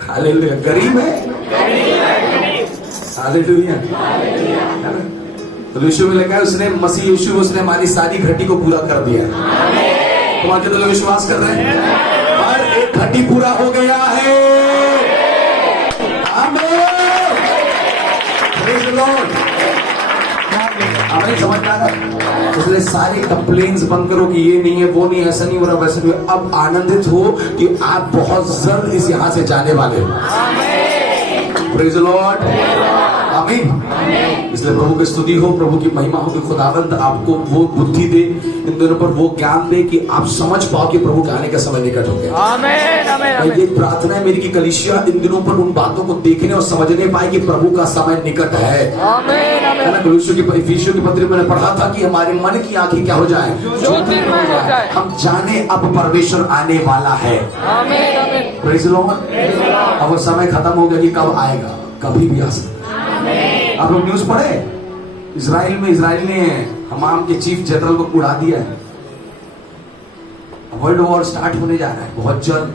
Hallelujah. गरीब है, hallelujah. तो यीशु में लिखा है उसने मसीह यीशु उसने हमारी सारी घटी को पूरा कर दिया। तुम्हारे कितने लोग विश्वास कर रहे हैं? हर एक घटी पूरा हो गया है। आमीन। Praise the Lord. हमें समझ में आ रहा है? इसलिए सारे कंप्लेन्स बंद करो कि ये नहीं है, वो नहीं है, ऐसा नहीं हो रहा, वैसा नहीं। अब आनंदित हो कि आप बहुत जल्द इस यहां से जाने वाले हो। Praise the Lord. आमीन। इसलिए प्रभु की स्तुति हो, प्रभु की महिमा हो कि खुदावंद आपको वो बुद्धि दे, इन दोनों पर वो ज्ञान दे कि आप समझ पाओ कि प्रभु के आने का समय निकट हो गया। आमीन, आमीन। ये प्रार्थना है मेरी कि कलीसिया इन दिनों पर उन बातों को देखने और समझने पाए कि प्रभु का समय निकट है। आमीन, आमीन। इफिसियों की पत्री मैंने पढ़ा था कि हमारे मन की आंखें क्या हो जाए, ज्योतिर्मय हो जाए, हम जाने अब परमेश्वर आने वाला है। आमीन, आमीन। Praise the Lord. अब वो समय खत्म हो गया कि कब आएगा, कभी भी आ सकता। आप लोग न्यूज पढ़े? इजराइल में इजराइल ने हमाम के चीफ जनरल को उड़ा दिया है। वर्ल्ड वॉर स्टार्ट होने जा रहा है बहुत जल्द,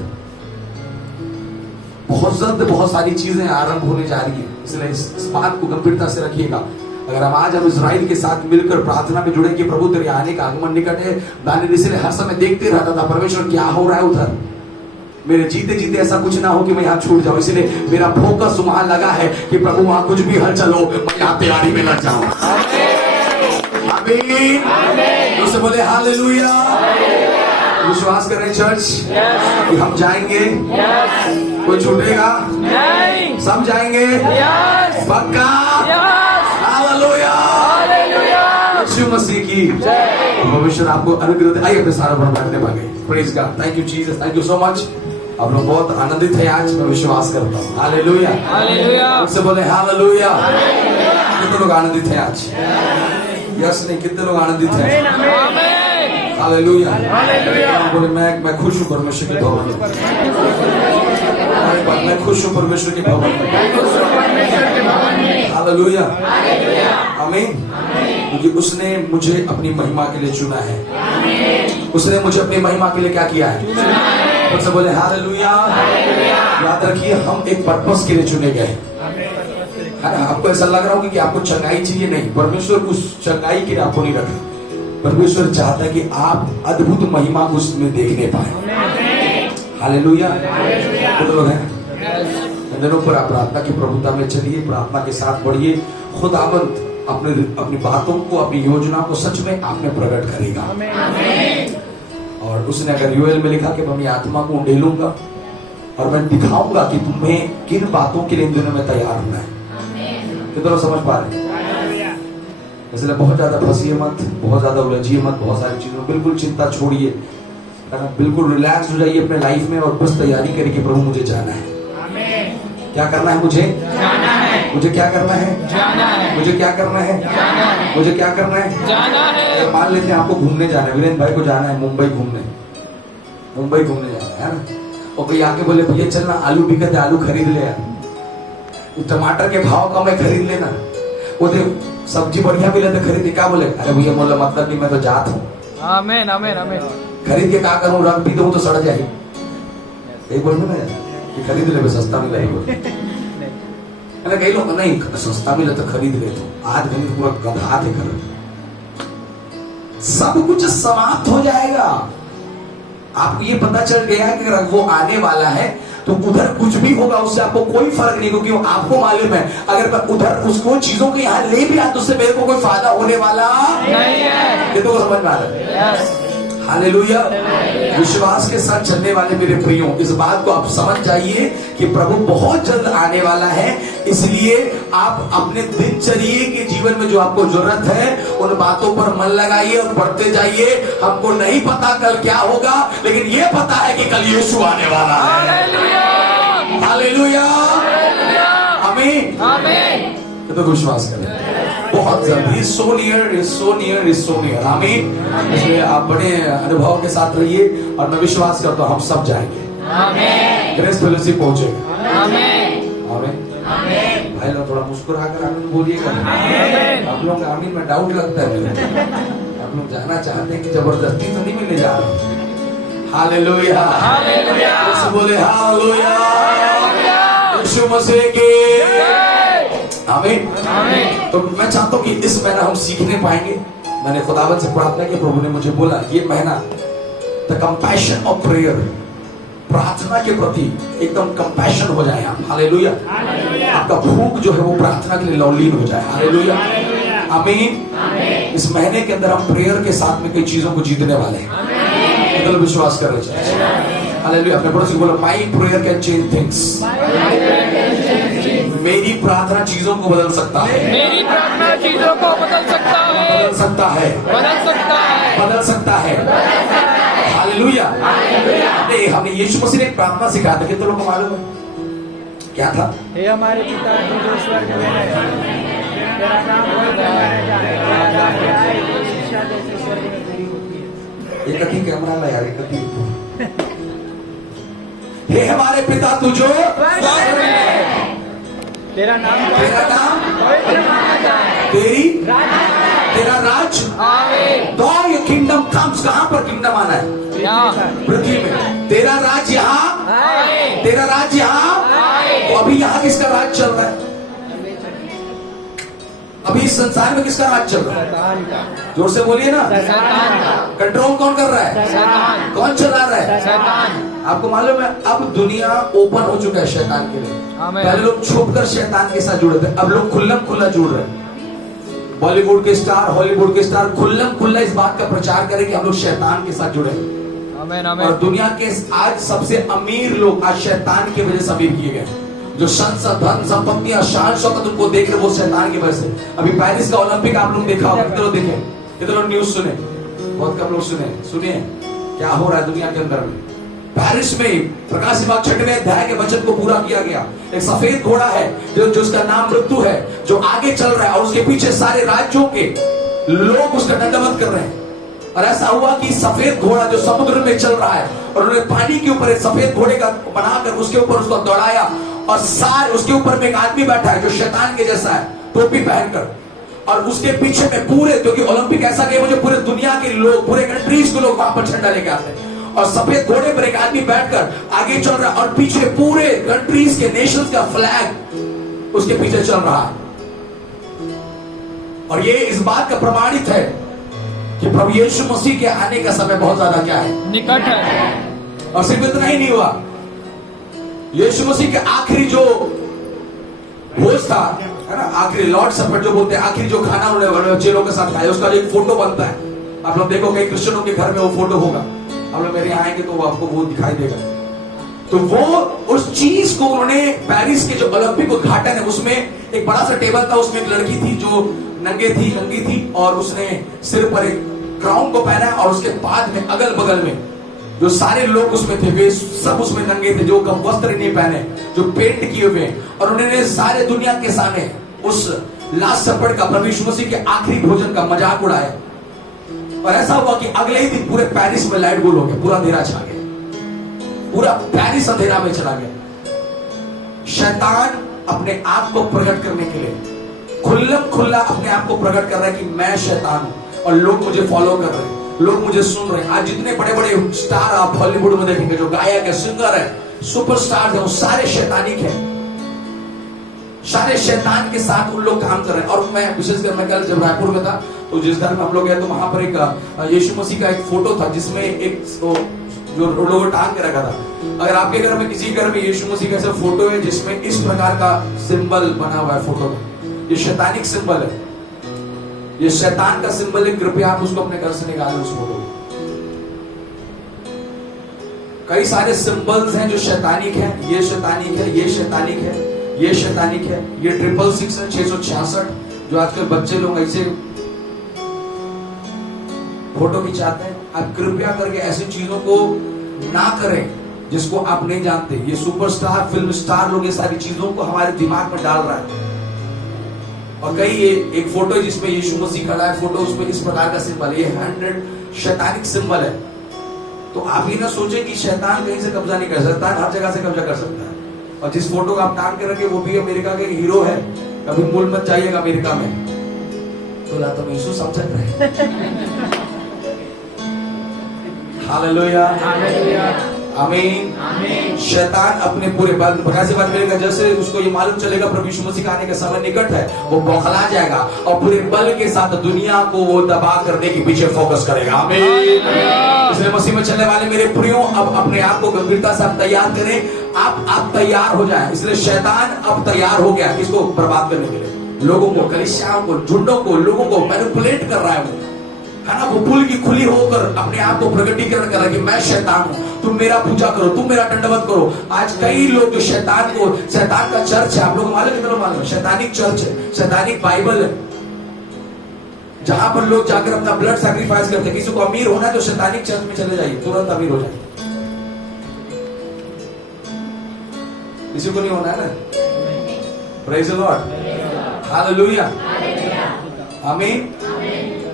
बहुत जल्द। बहुत सारी चीजें आरंभ होने जा रही है, इसलिए इस बात को गंभीरता से रखिएगा। अगर हम आज इजराइल के साथ मिलकर प्रार्थना में जुड़े कि प्रभु तेरे आने का आगमन निकट है। दानियेल इसलिए हर समय देखते रहता था परमेश्वर क्या हो रहा है उधर, मेरे जीते जीते ऐसा कुछ ना हो कि मैं यहाँ छूट जाऊं। इसलिए मेरा फोकस वहां लगा है कि प्रभु वहां कुछ भी हलचल हो, मैं यहाँ तैयारी में लग जाऊं। आमीन। उससे बोले हालेलुया। विश्वास करें चर्च कि हम जाएंगे, कोई छूटेगा नहीं, सब जाएंगे पक्का। हालेलुया। यीशु मसीह की परमेश्वर आपको अनुग्रह दे। आइए अपने सारा पर बैठने पाएंगे। Praise God. Thank you Jesus, thank you so much. आप लोग बहुत आनंदित है आज, मैं विश्वास करता हूँ। Hallelujah, hallelujah. उससे बोले हालेलुया। कितने लोग आनंदित है आज? यस नहीं, कितने लोग आनंदित है? Hallelujah, hallelujah. बोले मैं खुश हूँ परमेश्वर के भवन में। मैं खुश हूँ परमेश्वर के भवन में। हालेलुया, आमीन। क्योंकि उसने मुझे अपनी महिमा के लिए चुना है। उसने मुझे अपनी महिमा के लिए क्या किया है? उससे बोले हालेलुया। याद रखिए हम एक पर्पस के लिए चुने गए हैं। आपको ऐसा लग रहा होगा कि आपको चंगाई चाहिए, नहीं। परमेश्वर उस चंगाई के लिए आपको नहीं रखा। परमेश्वर चाहता है कि आप अद्भुत महिमा उसमें देखने पाए। हालेलुया। तो लोग हैं इन दिनों पर आप प्रार्थना की प्रभुता में चलिए, प्रार्थना के साथ बढ़िए। खुदावंद अपनी बातों को, अपनी योजना को सच में आप में प्रकट करेगा। और उसने अगर यूएल में लिखा कि मैं अपनी आत्मा को उंडेलूंगा और मैं दिखाऊंगा कि तुम्हें किन बातों के लिए इन दिनों में तैयार होना है। कितना समझ पा रहे? इसलिए बहुत ज्यादा फंसिए मत, बहुत ज्यादा उलझिए मत, बहुत सारी चीजों बिल्कुल चिंता छोड़िए, बिल्कुल रिलैक्स हो जाइए अपने लाइफ में और बस तैयारी करिए कि प्रभु मुझे जाना है। क्या करना है? मुझे जाना है। मुझे क्या करना है? जाना है। मुझे क्या करना है? जाना है। मुझे क्या करना है? जाना है। मान लेते हैं आपको घूमने जाना है, वीरेंद्र भाई को जाना है मुंबई घूमने, मुंबई घूमने जाना है ना। और कोई आके बोले भैया चलना, आलू बिकते, आलू खरीद ले यार, टमाटर के भाव कम है, खरीद लेना। वो देख सब्जी बढ़िया मिले तो खरीद। क्या बोले? अरे भैया बोला मतलब नहीं, मैं तो जात हूँ। आमीन, आमीन, आमीन। खरीद के क्या करूँ, रख भी दूँ तो सड़ जाएगी। एक बोल ना कि खरीद ले, सस्ता मिला ही बोल। कई लोग नहीं, सस्ता मिले तो खरीद ले, तो आज दिन पूरा गधा थे कर, सब कुछ समाप्त हो जाएगा। आपको ये पता चल गया है कि अगर वो आने वाला है तो उधर कुछ भी होगा उससे आपको कोई फर्क नहीं, क्योंकि आपको मालूम है अगर मैं उधर उसको चीजों को यहाँ ले भी आया तो उससे मेरे को कोई फायदा होने वाला नहीं है। ये तो समझ में आ रहा है? हालेलुया। विश्वास के साथ चलने वाले मेरे प्रियो, इस बात को आप समझ जाइए कि प्रभु बहुत जल्द आने वाला है। इसलिए आप अपने दिनचर्या के जीवन में जो आपको जरूरत है उन बातों पर मन लगाइए और बढ़ते जाइए। हमको नहीं पता कल क्या होगा, लेकिन ये पता है कि कल यीशु आने वाला है। हालेलुया, आमीन, आमीन। तो विश्वास करें बहुत जल्द, is so near, is so near, is so near. आमीन। इसलिए आप बड़े अनुभव के साथ रहिए और मैं विश्वास करता हूँ हम सब जाएंगे। आमीन। ग्रेस फेलोशिप पहुंचेगा। आमीन, आमीन, आमीन। भाई लोग थोड़ा मुस्कुरा कर आमीन बोलिएगा। आप लोग आमीन में डाउट लगता है। आप लोग जाना चाहते हैं कि जबरदस्ती तो नहीं मिलने जा रहे। हालेलुया, हालेलुया, बोले हालेलुया, यीशु मसीह की आमीन। तो मैं चाहता हूँ कि इस महीना हम सीखने पाएंगे। मैंने खुदावंद से प्रार्थना की, प्रभु ने मुझे बोला ये महीना द कंपैशन ऑफ प्रेयर, प्रार्थना के प्रति एकदम कंपैशन हो जाए आप। हालेलुया, आपका भूख जो है वो प्रार्थना के लिए लौलीन हो जाए। हालेलुया, आमीन। इस महीने के अंदर हम प्रेयर के साथ में कई चीजों को जीतने वाले हैं। तो विश्वास कर रहे हैं। हालेलुया, अपने पड़ोसी को बोलो my prayer can change things. मेरी प्रार्थना चीजों को बदल सकता है। मेरी प्रार्थना चीजों को बदल सकता है, बदल सकता है, बदल सकता है, बदल सकता है। Hallelujah, hallelujah. हमें यीशु मसीह ने एक प्रार्थना सिखाया था, कितने लोगों को मालूम है क्या था? हे हमारे पिता जो स्वर्ग में है, तेरा नाम होए जाए, तेरा राज्य आए, तेरी इच्छा जैसे स्वर्ग में पूरी होती है। एक कथी कैमरा ला यार, एक कथी। हे हमारे पिता तू जो स्वर्ग में है, तेरा नाम पवित्र माना जाए, तेरी तेरा राज आए, योर किंगडम कम्स। कहां पर किंगडम आना है? पृथ्वी में। तेरा राज यहाँ आए, तेरा राज यहाँ आए। तो अभी यहाँ किसका राज चल रहा है? अभी इस संसार में किसका राज चल रहा है? जोर से बोलिए ना। कंट्रोल कौन कर रहा है? कौन चला रहा है? आपको मालूम है अब दुनिया ओपन हो चुका है शैतान के लिए। पहले लोग छुपकर शैतान के साथ जुड़े थे, अब लोग खुल्लम खुल्ला जुड़ रहे हैं। बॉलीवुड के स्टार, हॉलीवुड के स्टार खुल्लम खुल्ला इस बात का प्रचार करें कि हम लोग शैतान के साथ जुड़े। और दुनिया के आज सबसे अमीर लोग आज शैतान की वजह से अमीर किए गए। जो धन संपत्तियां शान शौकत उनको देख रहे वो शैतान की वजह से। अभी पेरिस का ओलंपिक आप लोग देखा होगा, कितने लोग देखे, कितने लोग न्यूज सुने? बहुत कम लोग सुने। सुनिए क्या हो रहा है दुनिया के अंदर में। पेरिस में प्रकाश विभाग 6वें अध्याय के वचन को पूरा किया गया। एक सफेद घोड़ा है जो उसका नाम मृत्यु है, जो आगे चल रहा है और उसके पीछे सारे राज्यों के लोग उसका दंडवत कर रहे हैं। और ऐसा हुआ कि सफेद घोड़ा जो समुद्र में चल रहा है और उन्होंने पानी के ऊपर एक सफेद घोड़े का बनाकर उसके ऊपर उसको दौड़ाया और सारे उसके ऊपर में एक आदमी बैठा है जो शैतान के जैसा है, टोपी पहनकर। और उसके पीछे में पूरे, क्योंकि ओलंपिक ऐसा गेम है जो पूरे दुनिया के लोग, पूरे कंट्रीज के लोग वहां पर झंडा लेके आते हैं। और सफेद घोड़े पर एक आदमी बैठकर आगे चल रहा है और पीछे पूरे कंट्रीज के नेशंस का फ्लैग उसके पीछे चल रहा है। और ये इस बात का प्रमाणित है कि प्रभु यीशु मसीह के आने का समय बहुत ज्यादा क्या है, निकट है। और सिर्फ इतना ही नहीं हुआ, यीशु मसीह के आखिरी जो भोज था, है ना, आखिरी लॉर्ड सपर जो बोलते हैं, आखिरी जो खाना उन्होंने चेलों के साथ खाया, उसका जो एक फोटो बनता है। आप लोग देखो कई क्रिश्चियनों के घर में वो फोटो होगा, आप लोग मेरे यहाँ आएंगे तो वो आपको वो दिखाई देगा। तो वो उस चीज को उन्होंने पेरिस के जो ओलंपिक उद्घाटन है उसमें एक बड़ा सा टेबल था, उसमें एक लड़की थी जो नंगी थी और उसने सिर पर एक क्राउन को पहना और उसके बाद में अगल बगल में जो सारे लोग उसमें थे वे सब उसमें नंगे थे, जो कम वस्त्र नहीं पहने, जो पेंट किए हुए। और उन्होंने सारे दुनिया के सामने उस लास्ट सपर का, प्रभु यीशु मसीह के आखिरी भोजन का मजाक उड़ाया। और ऐसा हुआ कि अगले ही दिन पूरे पेरिस में लाइट गुल हो गया, पूरा अंधेरा छा गया, पूरा पेरिस अंधेरा में चला गया। शैतान अपने आप को प्रकट करने के लिए खुल्लम खुल्ला अपने आप को प्रकट कर रहा है कि मैं शैतान हूं और लोग मुझे फॉलो कर रहे हैं, लोग मुझे सुन रहे हैं। आज जितने बड़े बड़े स्टार आप हॉलीवुड में देखेंगे, जो गायक है, सिंगर है, सुपरस्टार है, वो सारे शैतानिक हैं, सारे शैतान के साथ उन लोग काम कर रहे हैं। और मैं विशेषकर मैं कल जब रायपुर में था तो जिस घर में हम लोग गए तो वहां पर एक यीशु मसीह का एक फोटो था जिसमें एक जो लोगों टांग के रखा था। अगर आपके घर में किसी घर में यीशु मसीह का ऐसा फोटो है जिसमें इस प्रकार का सिंबल बना हुआ है फोटो में, ये शैतानिक सिंबल है, ये शैतान का सिंबल है। कृपया आप उसको अपने घर से निकालें, उस फोटो को। कई सारे सिंबल्स हैं जो शैतानिक हैं, ये शैतानिक है, ये शैतानिक है, ये शैतानिक है, ये 666 है, 666 जो आजकल बच्चे लोग ऐसे फोटो खिंचाते हैं। आप कृपया करके ऐसी चीजों को ना करें जिसको आप नहीं जानते। ये सुपरस्टार, फिल्म स्टार लोग ये सारी चीजों को हमारे दिमाग में डाल रहा है। और कई एक फोटो है जिसमें यीशु मसीह खड़ा है, फोटो उसमें इस प्रकार का सिंबल, ये 100 शैतानिक सिंबल है। तो आप ही ना सोचे कि शैतान कहीं से कब्जा नहीं कर सकता, हर जगह से कब्जा कर सकता है। और जिस फोटो का आप टांग के रखे वो भी अमेरिका के हीरो है, कभी मूल मत जाइएगा अमेरिका में, तो ला तो यीशु समझ रहे। हालेलुया, आमीन। शैतान अपने पूरे बल कैसे बात करेगा, जैसे उसको ये मालूम चलेगा प्रभु यीशु मसीह का आने का समय निकट है, वो बौखला जाएगा और पूरे बल के साथ दुनिया को वो दबा करने के पीछे फोकस करेगा। आमीन। इसलिए मसीह में चलने वाले मेरे प्रियो, अब अपने आप को गंभीरता से आप तैयार करें, आप तैयार हो जाएं। इसलिए शैतान अब तैयार हो गया किसको बर्बाद करने के लिए, लोगों को, कलीसियाओं को, झुंडों को, लोगों को मैनिपुलेट कर रहा है वो, है ना। वो पुल की खुली होकर अपने आप को प्रकटीकरण कर रहा है कि मैं शैतान हूं, तुम मेरा पूजा करो, तुम मेरा दंडवत करो। आज कई लोग जो शैतान का चर्च है, आप लोग मालूम है, मालूम है, शैतानिक चर्च है, शैतानिक बाइबल है, जहां पर लोग जाकर अपना ब्लड सैक्रिफाइस करते हैं। किसी को अमीर होना है तो शैतानिक चर्च में चले जाइए, तुरंत अमीर हो जाए। किसी को नहीं होना है ना, प्रेज द लॉर्ड, हालेलुया, आमीन।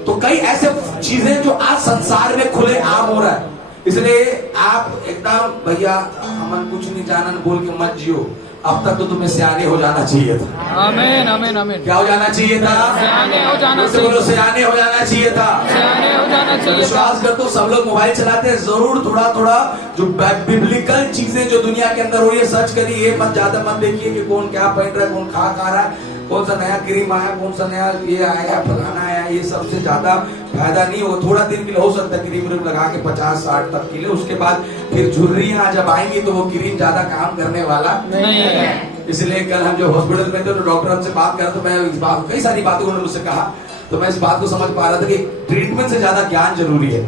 तो कई ऐसे चीजें जो आज संसार में खुले आम हो रहा है, इसलिए आप एकदम भैया हम कुछ नहीं जाना बोल के मत जियो। अब तक तो तुम्हें सियाने हो जाना चाहिए था। आमीन, आमीन, आमीन। क्या हो जाना चाहिए था? सियाने हो जाना चाहिए। बोलो सियाने हो जाना चाहिए था। सियाने हो जाना चाहिए। विश्वास कर, तो सब लोग मोबाइल चलाते हैं, जरूर थोड़ा थोड़ा जो बिब्लिकल चीजें जो दुनिया के अंदर हो रही है सर्च करिए, मत ज्यादा मत देखिए कि कौन क्या पहन रहा है, कौन खा रहा है, कौन सा नया क्रीम आया, कौन सा नया ये आया, फलाना आया। ये सबसे ज्यादा फायदा नहीं होगा, थोड़ा दिन के लिए हो सकता है क्रीम लगा के 50-60 तक के लिए, उसके बाद फिर झुर्रियां जब आएंगी तो वो क्रीम ज्यादा काम करने वाला नहीं है। इसलिए कल हम जो हॉस्पिटल में थे तो डॉक्टर हमसे बात कर रहे, तो मैं इस बात कई सारी बातें उन्होंने मुझसे कहा, तो मैं इस बात को समझ पा रहा था कि ट्रीटमेंट से ज्यादा ज्ञान जरूरी है।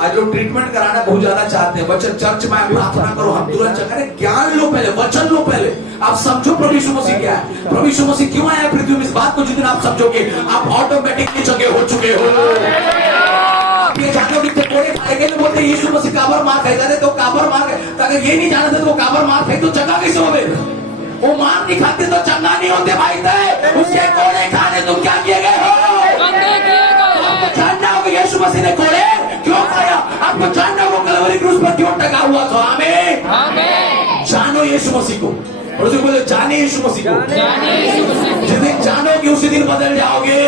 आज लोग ट्रीटमेंट कराना बहुत ज्यादा चाहते हैं, बच्चे चर्च में प्रार्थना करो, हम तुरंत अरे ज्ञान लो पहले, वचन लो पहले, आप समझो प्रभु यीशु मसीह क्या है, प्रभु यीशु मसीह क्यों आया पृथ्वी में। इस बात को जिस दिन आप समझोगे आप ऑटोमेटिकली जगे हो चुके हो। ये जानो कि कोड़े खाए गए बोलते यीशु मसीह काबर मार खाए जाते, तो काबर मार गए, अगर ये नहीं जानते तो वो काबर मार खाए तो चंगा कैसे होवे। वो मार नहीं खाते तो चंगा नहीं होते भाई थे, उसके कोड़े खाने तुम क्या किए गए हो? जानना होगा यीशु मसीह ने कोड़े क्यों खाया, आपको जानना होगा कलवरी क्रूस पर क्यों टका हुआ था। आमीन, आमीन। जानो यीशु मसीह को, और उसे बोले जाने यीशु मसीह को, जाने यीशु मसीह को। जिस दिन जानोगे उसी दिन बदल जाओगे।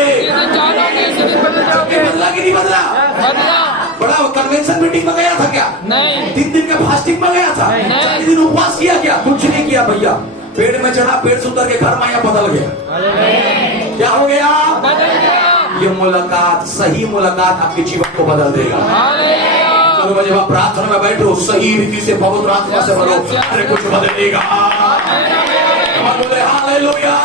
बदला कि नहीं बदला? बदला। बड़ा कन्वेंशन मीटिंग में गया था क्या? नहीं। 3 दिन का फास्टिंग में गया था? 40 दिन उपवास किया क्या? कुछ नहीं किया भैया, पेड़ में चढ़ा, पेड़ से उतर के घर में आया, बदल गया। क्या हो गया? बदल गया। ये मुलाकात, सही मुलाकात आपके जीवन को बदल देगा। चलो मैं जब आप प्रार्थना में बैठो सही रीति से पवित्र आत्मा से बोलो, अरे कुछ बदलेगा। बोले हालेलुया,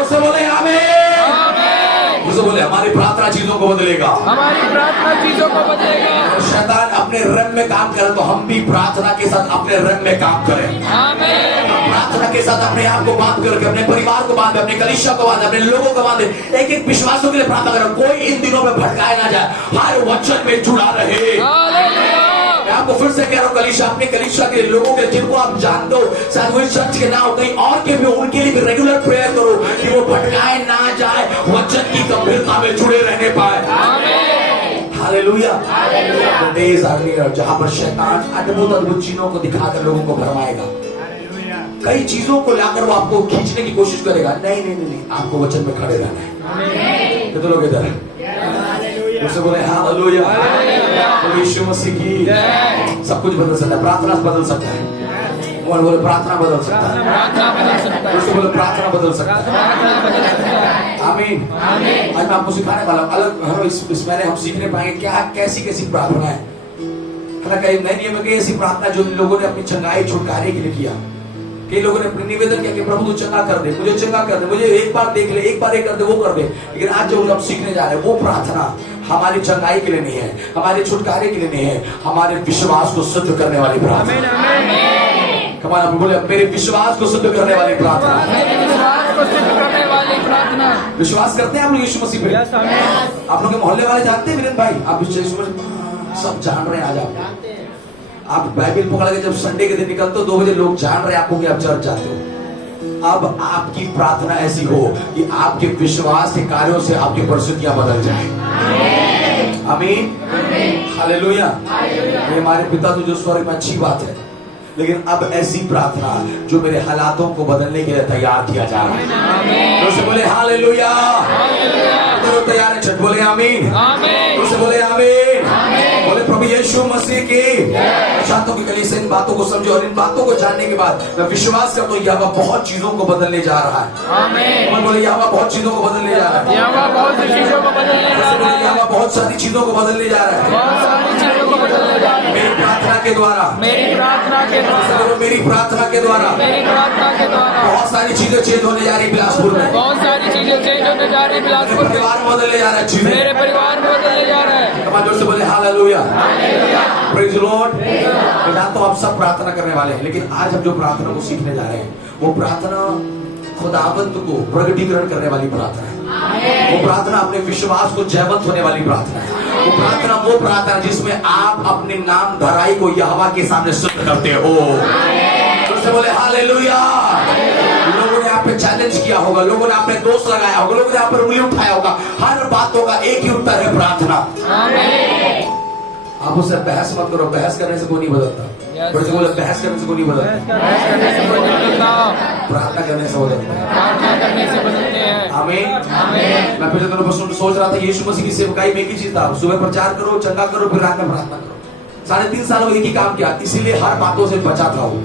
उसे बोले आमीन, उसे बोले हमारी प्रार्थना चीजों को बदलेगा, हमारी प्रार्थना चीजों को बदलेगा। शैतान अपने रंग में काम करे तो हम भी प्रार्थना के साथ अपने रंग में काम करें। प्रार्थना के साथ अपने आप को बांध करके, अपने परिवार को बांधे, अपने कलीसिया को बांधे, अपने लोगों को बांधे, एक एक विश्वासों के लिए प्रार्थना करें। कोई इन दिनों में भटकाया ना जाए, हर वचन में जुड़ा रहे। मैं आपको फिर से कह रहा हूँ, कलीसिया, अपने कलीसिया के लोगों के जिनको आप जानते हो, शायद वही चर्च के ना हो, कहीं और के भी, उनके लिए भी रेगुलर प्रेयर करो कि वो भटकाए ना जाए, वचन की गंभीरता में जुड़े रहने पाए। हालेलुया। डेज आर नियर, जहां पर शैतान अद्भुत अद्भुत चीजों को दिखाकर लोगों को भरमाएगा। कई चीजों को लाकर वो आपको खींचने की कोशिश करेगा। नहीं नहीं नहीं, आपको वचन में खड़े रहना है। कितने लोग इधर उसे बोले हालेलुया, यीशु मसीह की। सब कुछ बदल सकता है, प्रार्थना बदल सकता है, बोले प्रार्थना बदल सकता है, उसको बोले प्रार्थना बदल सकता है। आमीन। आज मैं आपको सिखाने वाला हूँ, अलग इस मैंने हम सीखने पाएंगे क्या कैसी कैसी प्रार्थना है ना। कई नए नियम में कई ऐसी प्रार्थना जो लोगों ने अपनी चंगाई छुटकारे के लिए किया। कई लोगों ने अपने निवेदन किया कि प्रभु तू चंगा कर दे, मुझे चंगा कर दे, मुझे एक बार देख ले, एक बार ये कर दे, वो कर दे। लेकिन आज जो हम सीखने जा रहे हैं वो प्रार्थना हमारी चंगाई के लिए नहीं है, हमारे छुटकारे के लिए नहीं है, हमारे विश्वास को शुद्ध करने वाली प्रार्थना। कमाल, आप बोले मेरे विश्वास को शुद्ध करने वाली प्रार्थना। विश्वास करते हैं आप लोग यीशु मसीह पे? आप लोग के मोहल्ले वाले जानते हैं विरेन भाई, आप सब जान रहे हैं। आज आप बाइबल पकड़ के जब संडे के दिन निकलते हो 2 बजे, लोग जान रहे हैं आपको कि आप चर्च जाते हो। अब आपकी प्रार्थना ऐसी हो कि आपके विश्वास के कार्यों से आपकी परिस्थितियां बदल जाए। आमीन, हालेलुया। ये हमारे पिता तो जो स्वर्ग में अच्छी बात है, लेकिन अब ऐसी प्रार्थना जो मेरे हालातों को बदलने के लिए तैयार किया जा रहा है। तो बोले हालेलुया, तो तैयार है, बोले आमीन, तो बोले आमीन, बोले प्रभु यीशु मसीह की चाहता हूं कि कलीसिया इन बातों को समझे और इन बातों को जानने के बाद मैं विश्वास करता हूं यहोवा बहुत चीजों को बदलने जा रहा है। आमीन। मैं बोले यहोवा बहुत चीजों को बदलने जा रहा है। यहोवा बहुत सी चीजों को बदलने जा रहा है। यहोवा बहुत सारी चीजों को बदलने जा रहा है। बहुत सारी चीजों को बदलने जा रहा है। मेरी प्रार्थना के द्वारा, मेरी प्रार्थना के द्वारा, मेरी प्रार्थना के द्वारा मेरी प्रार्थना के द्वारा बहुत सारी चीजें चेंज होने जा रही बिलासपुर में। बहुत सारी चीजें चेंज होने जा रही बिलासपुर में। परिवार में बदलने जा रहा है चीजें। मेरे परिवार में बदलने जा रहा है। कमाल जोर से बोले हालेलुया, प्रेज द लॉर्ड। मैं जानता हूं आप सब प्रार्थना करने वाले हैं, लेकिन आज हम जो प्रार्थना को सीखने जा रहे हैं वो प्रार्थना खुदावंत को प्रगटीकरण करने वाली प्रार्थना है। वो प्रार्थना अपने विश्वास को जयवंत होने वाली प्रार्थना है। वो प्रार्थना वो प्रार्थना जिसमें आप अपने नाम धराई को यहोवा के सामने शुद्ध करते हो। उससे बोले हालेलुया। लोगों ने आप पे चैलेंज किया होगा, लोगों ने आप पे दोष लगाया होगा, लोगों ने आप पर उंगली उठाया होगा, हर बातों का एक ही उत्तर है प्रार्थना। आप उससे बहस मत करो, बहस करने से कोई नहीं बदलता। बोले बहस करने से कोई नहीं बदलता, प्रार्थना करने से बदलता है। प्रार्थना करने से बदलते हैं। आमीन। मैं पिछले दिनों पर सोच रहा था यीशु मसीह की सेवकाई में एक ही चीज था, सुबह प्रचार करो, चंगा करो, फिर रात में प्रार्थना करो। 3.5 साल वो एक ही काम किया, इसीलिए हर बातों से बचा था वो।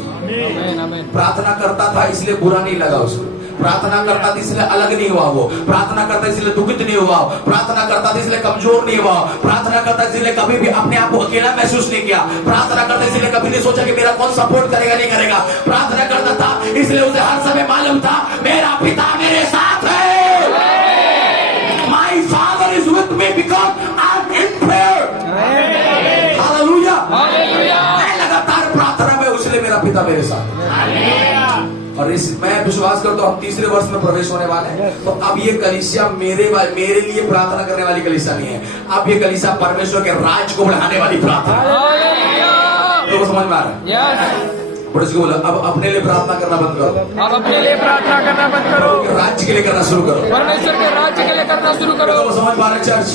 प्रार्थना करता था इसलिए बुरा नहीं लगा उसको, प्रार्थना करता था इसलिए अलग नहीं हुआ वो, प्रार्थना करता इसलिए दुखित नहीं हुआ, प्रार्थना करता था इसलिए कमजोर नहीं हुआ, प्रार्थना करता इसलिए कभी भी अपने आप को अकेला महसूस नहीं किया, प्रार्थना करता इसलिए कभी नहीं सोचा कि मेरा कौन सपोर्ट करेगा नहीं करेगा, प्रार्थना करता था इसलिए उसे हर समय मालूम था मेरा पिता मेरे साथ है। My father is with me because I'm in prayer. Hallelujah. मैं लगातार प्रार्थना में, इसलिए मेरा पिता मेरे साथ है। और इस मैं विश्वास करता हूँ हम तीसरे वर्ष में प्रवेश होने वाले हैं। तो अब ये कलीसिया मेरे लिए प्रार्थना करने वाली कलीसिया नहीं है, अब ये कलीसिया परमेश्वर के राज को बढ़ाने वाली प्रार्थना है। तो समझ में आ रहा है? बोला अब अपने लिए प्रार्थना करना बंद करो, अब अपने लिए प्रार्थना करना बंद करो, राज्य के लिए करना शुरू करो, परमेश्वर के राज्य के लिए करना शुरू करो। तो समझ पा रहे चर्च?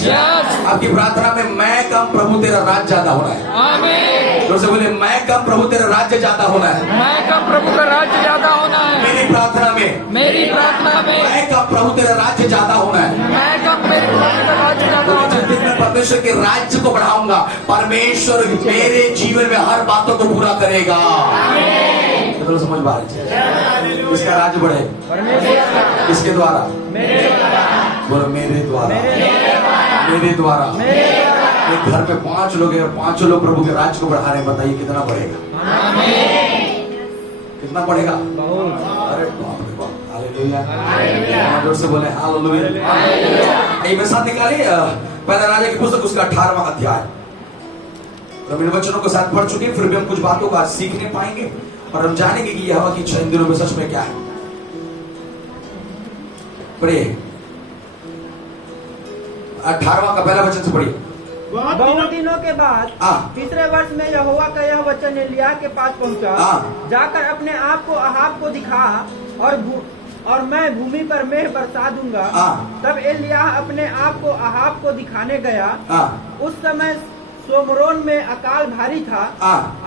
आपकी प्रार्थना में मैं कम प्रभु तेरा राज्य ज्यादा होना है। आमीन। तो बोले मैं कम प्रभु तेरा राज्य ज्यादा होना है। मैं कम प्रभु का राज्य ज्यादा होना है। मेरी प्रार्थना में, मेरी प्रार्थना में मैं कम प्रभु तेरा राज्य ज्यादा होना है। मैं कम मेरे प्रभु का राज्य ज्यादा होना जिस दिन मैं परमेश्वर के राज्य को बढ़ाऊंगा, परमेश्वर मेरे जीवन में हर बातों को पूरा करेगा। तो समझ पा रहे? इसका राज्य बढ़े किसके द्वारा? बोलो मेरे द्वारा, मेरे द्वारा। एक घर में 5 लोग हैं और 5 लोग प्रभु के राज्य को बढ़ा रहे हैं, बताइए कितना बढ़ेगा? कितना बढ़ेगा? अरे बाप रे बाप, हालेलुया। जोर से बोले हालेलुया। मेरे साथ निकालिए पहला राजा की पुस्तक उसका 18वां अध्याय। तो मेरे वचनों को साथ पढ़ चुके, फिर भी हम कुछ बातों को आज सीखने पाएंगे और हम जानेंगे कि यहोवा की इच्छा इन दिनों में सच में क्या है। पढ़िए 18वां का पहला वचन से पढ़िए। बहुत दिनों के बाद तीसरे वर्ष में यहोवा का यह वचन एलिय्याह के पास पहुंचा, जाकर अपने आप को अहाब को दिखा और मैं भूमि पर मेघ बरसा दूंगा। तब एलिय्याह अपने आप को अहाब को दिखाने गया। उस समय सोमरोन में अकाल भारी था।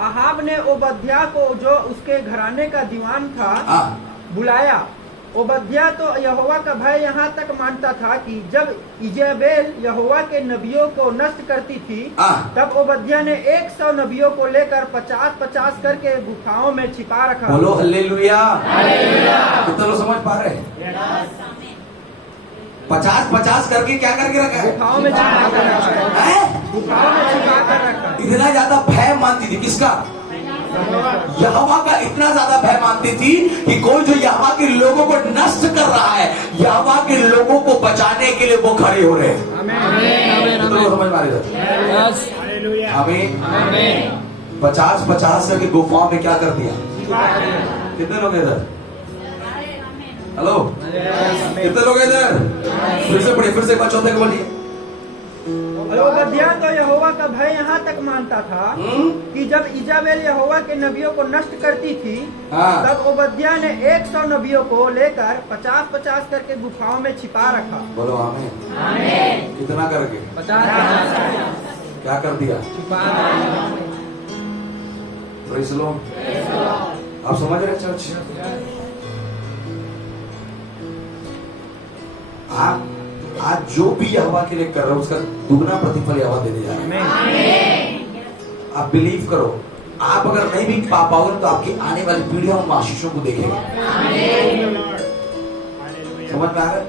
अहाब ने ओबद्याह को, जो उसके घराने का दीवान था, बुलाया। ओबद्याह तो यहोवा का भय यहाँ तक मानता था कि जब इजेबेल यहोवा के नबियों को नष्ट करती थी, तब ओबद्याह ने 100 नबियों को लेकर 50-50 करके गुफाओं में छिपा रखा। बोलो हालेलुया। कितने लोग समझ पा रहे हैं? 50-50 करके क्या करके रखा है? गुफाओं में छिपा कर रखा है। गुफाओं में छिपा कर रखा है। इतना ज्यादा भय मानती थी, किसका? यहोवा का इतना ज्यादा भय मानती थी कि कोई जो यहोवा के लोगों को नष्ट कर रहा है, यहोवा के लोगों को बचाने के लिए वो खड़े हो रहे हैं। समझ पा रहे? आमीन। 50-50 करके गुफाओं में क्या कर दिया? कितने लोग इधर? हेलो, कितने लोग इधर? फिर से पढ़िए, फिर से एक बार चौथे को बोलिए। ओबद्याह तो यहोवा का भय यहाँ तक मानता था कि जब इजेबेल यहोवा के नबियों को नष्ट करती थी, तब ओबद्याह ने 100 नबियों को लेकर 50-50 करके गुफाओं में छिपा रखा। बोलो आमीन। कितना करके? 50। क्या कर दिया? छिपा। Praise the Lord. आप समझ रहे चर्च? आप आज जो भी यहोवा के लिए कर रहे हो उसका दुगना प्रतिफल यहोवा देने जा रहा है। आप बिलीव करो, आप अगर नहीं भी पा पाओगे तो आपकी आने वाली पीढ़ियां उन आशीषों को देखेंगे। समझ में आ रहा है?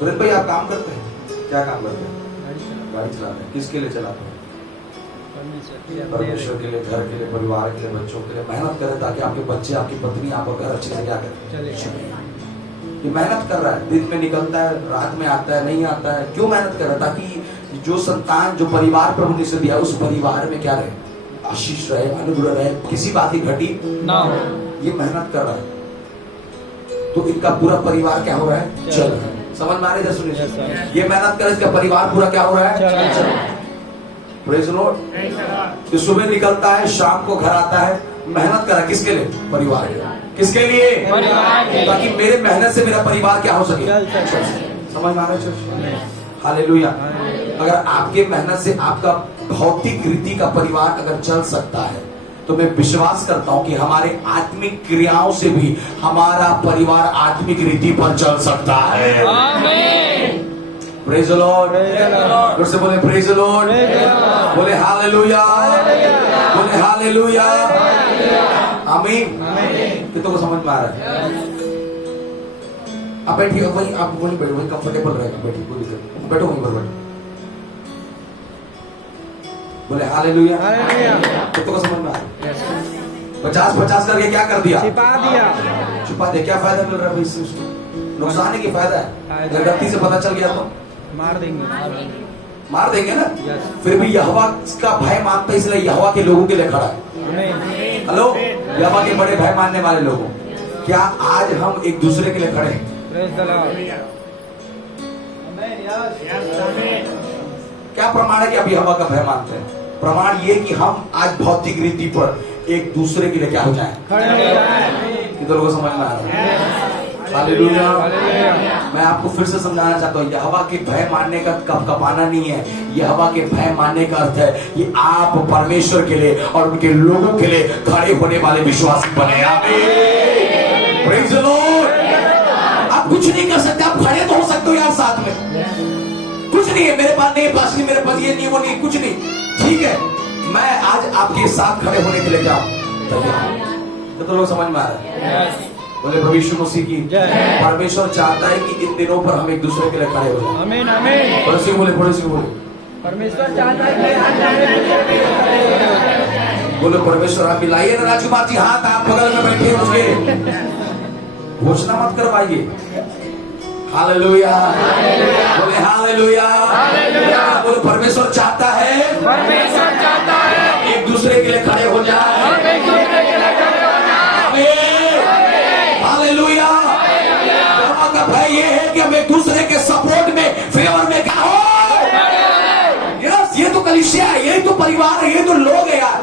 तुरंत भाई आप काम करते हैं, क्या काम करते हैं? गाड़ी चलाते हैं। किसके लिए चलाते हैं? परमेश्वर के लिए, घर के लिए, परिवार के लिए, बच्चों के लिए मेहनत करें ताकि आपके बच्चे, आपकी पत्नी, आपका घर अच्छे से क्या करें। ये मेहनत कर रहा है, दिन में निकलता है, रात में आता है, नहीं आता है। क्यों मेहनत कर रहा है? ताकि जो संतान, जो परिवार प्रभु ने दिया उस परिवार में क्या रहे, आशीष रहे, अनुग्रह रहे, किसी बात की घटी ना हो। ये मेहनत कर रहा है तो इनका पूरा परिवार क्या हो रहा है, चल रहा है। समझ में आ रही है? सुनिए, ये मेहनत कर, इसका परिवार पूरा क्या हो रहा है, चल रहा है। Praise the Lord. सुबह निकलता है, शाम को घर आता है, मेहनत करा किसके लिए? परिवार के लिए। किसके लिए? परिवार के लिए। ताकि मेरे मेहनत से मेरा परिवार क्या हो सके, समझ में आ रहा है? हालेलुया। अगर आपके मेहनत से आपका भौतिक रीति का परिवार अगर चल सकता है तो मैं विश्वास करता हूं कि हमारे आत्मिक क्रियाओं से भी हमारा परिवार आत्मिक रीति पर चल सकता है। आमीन। Praise the Lord. फिर से बोले प्रेज़ द लॉर्ड, बोले हालेलुया, बोले हालेलुया, आमीन। कितनों को समझ में आ रहा है? आप बैठिए, वही आप वही बैठो, वही कंफर्टेबल रहेगा, बैठिए, कोई दिक्कत नहीं, बैठो वहीं पर बैठो। बोले हालेलुया। कितनों को समझ में आ रहा है? 50-50 करके क्या कर दिया? छिपा दिया। छुपा दिया। क्या फायदा मिल रहा है भाई इससे? उसको नुकसान है कि फायदा है? अगर गलती से पता चल गया तो मार देंगे ना। फिर भी यहोवा का भय मानता है, इसलिए यहोवा के लोगों के लिए खड़ा है। हेलो, यहोवा के बड़े भय मानने वाले लोगों, क्या आज हम एक दूसरे के लिए खड़े हैं? क्या प्रमाण है कि आप यहोवा का भय मानते हैं? प्रमाण ये कि हम आज भौतिक रीति पर एक दूसरे के लिए क्या हो जाए, कितने लोगों को समझ में आ रहा है? हालेलुया। मैं आपको फिर से समझाना चाहता हूँ, यहोवा के भय मानने का कपाना नहीं है। यहोवा के भय मानने का अर्थ है कि आप परमेश्वर के लिए और उनके लोगों के लिए खड़े होने वाले विश्वासी बने। आमीन। Praise the Lord. आप कुछ नहीं कर सकते, आप खड़े तो हो सकते हो यार साथ में। कुछ नहीं है, मेरे पास नहीं, पास नहीं, मेरे पास ये नहीं, वो नहीं, कुछ नहीं, ठीक है। मैं आज आपके साथ खड़े होने के लिए क्या तैयार। तो लोग समझ में आ रहा है? बोले प्रभु यीशु मसीह की जय। परमेश्वर चाहता है कि इन दिनों पर हम एक दूसरे के लिए खड़े हो जाएं। आमीन आमीन। पड़ोसी बोले, पड़ोसी बोले, परमेश्वर चाहता है कि बोले परमेश्वर आप लाइए ना राजकुमार जी, हाथ आप बगल में बैठे उसके घोषणा मत करवाइए। हालेलुया, बोले हालेलुया। बोले परमेश्वर चाहता है, परमेश्वर चाहता है एक दूसरे के लिए खड़े हो जाए। हम एक दूसरे के लिए खड़े हो जाएं। हालेलुया। यहोवा का भय ये है कि हम एक दूसरे के सपोर्ट में, फेवर में क्या हो। यस, ये तो कलीसिया है, यही तो परिवार है, ये तो लोग है यार।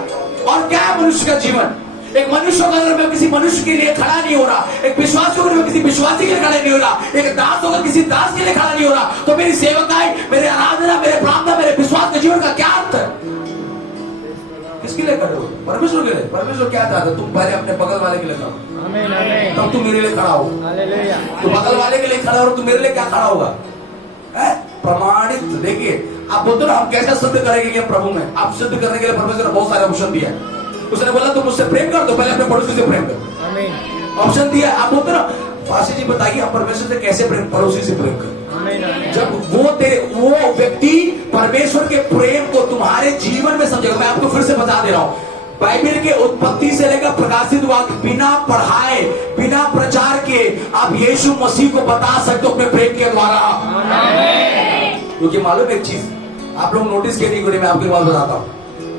और क्या है मनुष्य का जीवन? एक मनुष्य अगर मैं किसी मनुष्य के लिए खड़ा नहीं हो रहा, एक विश्वासी अगर मैं किसी विश्वासी के लिए खड़ा नहीं हो रहा, एक दास होकर किसी दास के लिए खड़ा नहीं हो रहा, तो मेरी सेवकाई, मेरे आराधना, मेरे प्रार्थना, मेरे विश्वास के जीवन का क्या अर्थ है? किसके लिए खड़े हो? परमेश्वर के लिए। परमेश्वर क्या चाहता है? तुम पहले अपने बगल वाले के लिए खड़ा हो, आमीन आमीन। तब तुम मेरे लिए खड़ा हो। हालेलुया। तो बगल वाले के लिए खड़ा हो, तुम मेरे लिए क्या खड़ा होगा? प्रमाणित। देखिए, आप बोलते हो ना हम कैसे सिद्ध करेंगे कि प्रभु में? आप सिद्ध करने के लिए परमेश्वर ने बहुत सारे ऑप्शन दिया है। उसने बोला तुम मुझसे प्रेम कर दो, पहले अपने पड़ोसी से प्रेम करो। आमीन। ऑप्शन दिया। आप बोलते ना पासी जी बताइए हम परमेश्वर से कैसे प्रेम, पड़ोसी से प्रेम करें। आमीन आमीन। जब वो व्यक्ति परमेश्वर के प्रेम को तुम्हारे जीवन में समझेगा। मैं आपको फिर से बता दे रहा हूं, बाइबल के उत्पत्ति से लेकर प्रकाशित वाक्य बिना पढ़ाए, बिना प्रचार के आप यीशु मसीह को बता सकते हो अपने प्रेम के द्वारा। क्योंकि मालूम एक चीज आप लोग नोटिस किए नहीं करें, मैं आपके बात बताता हूं,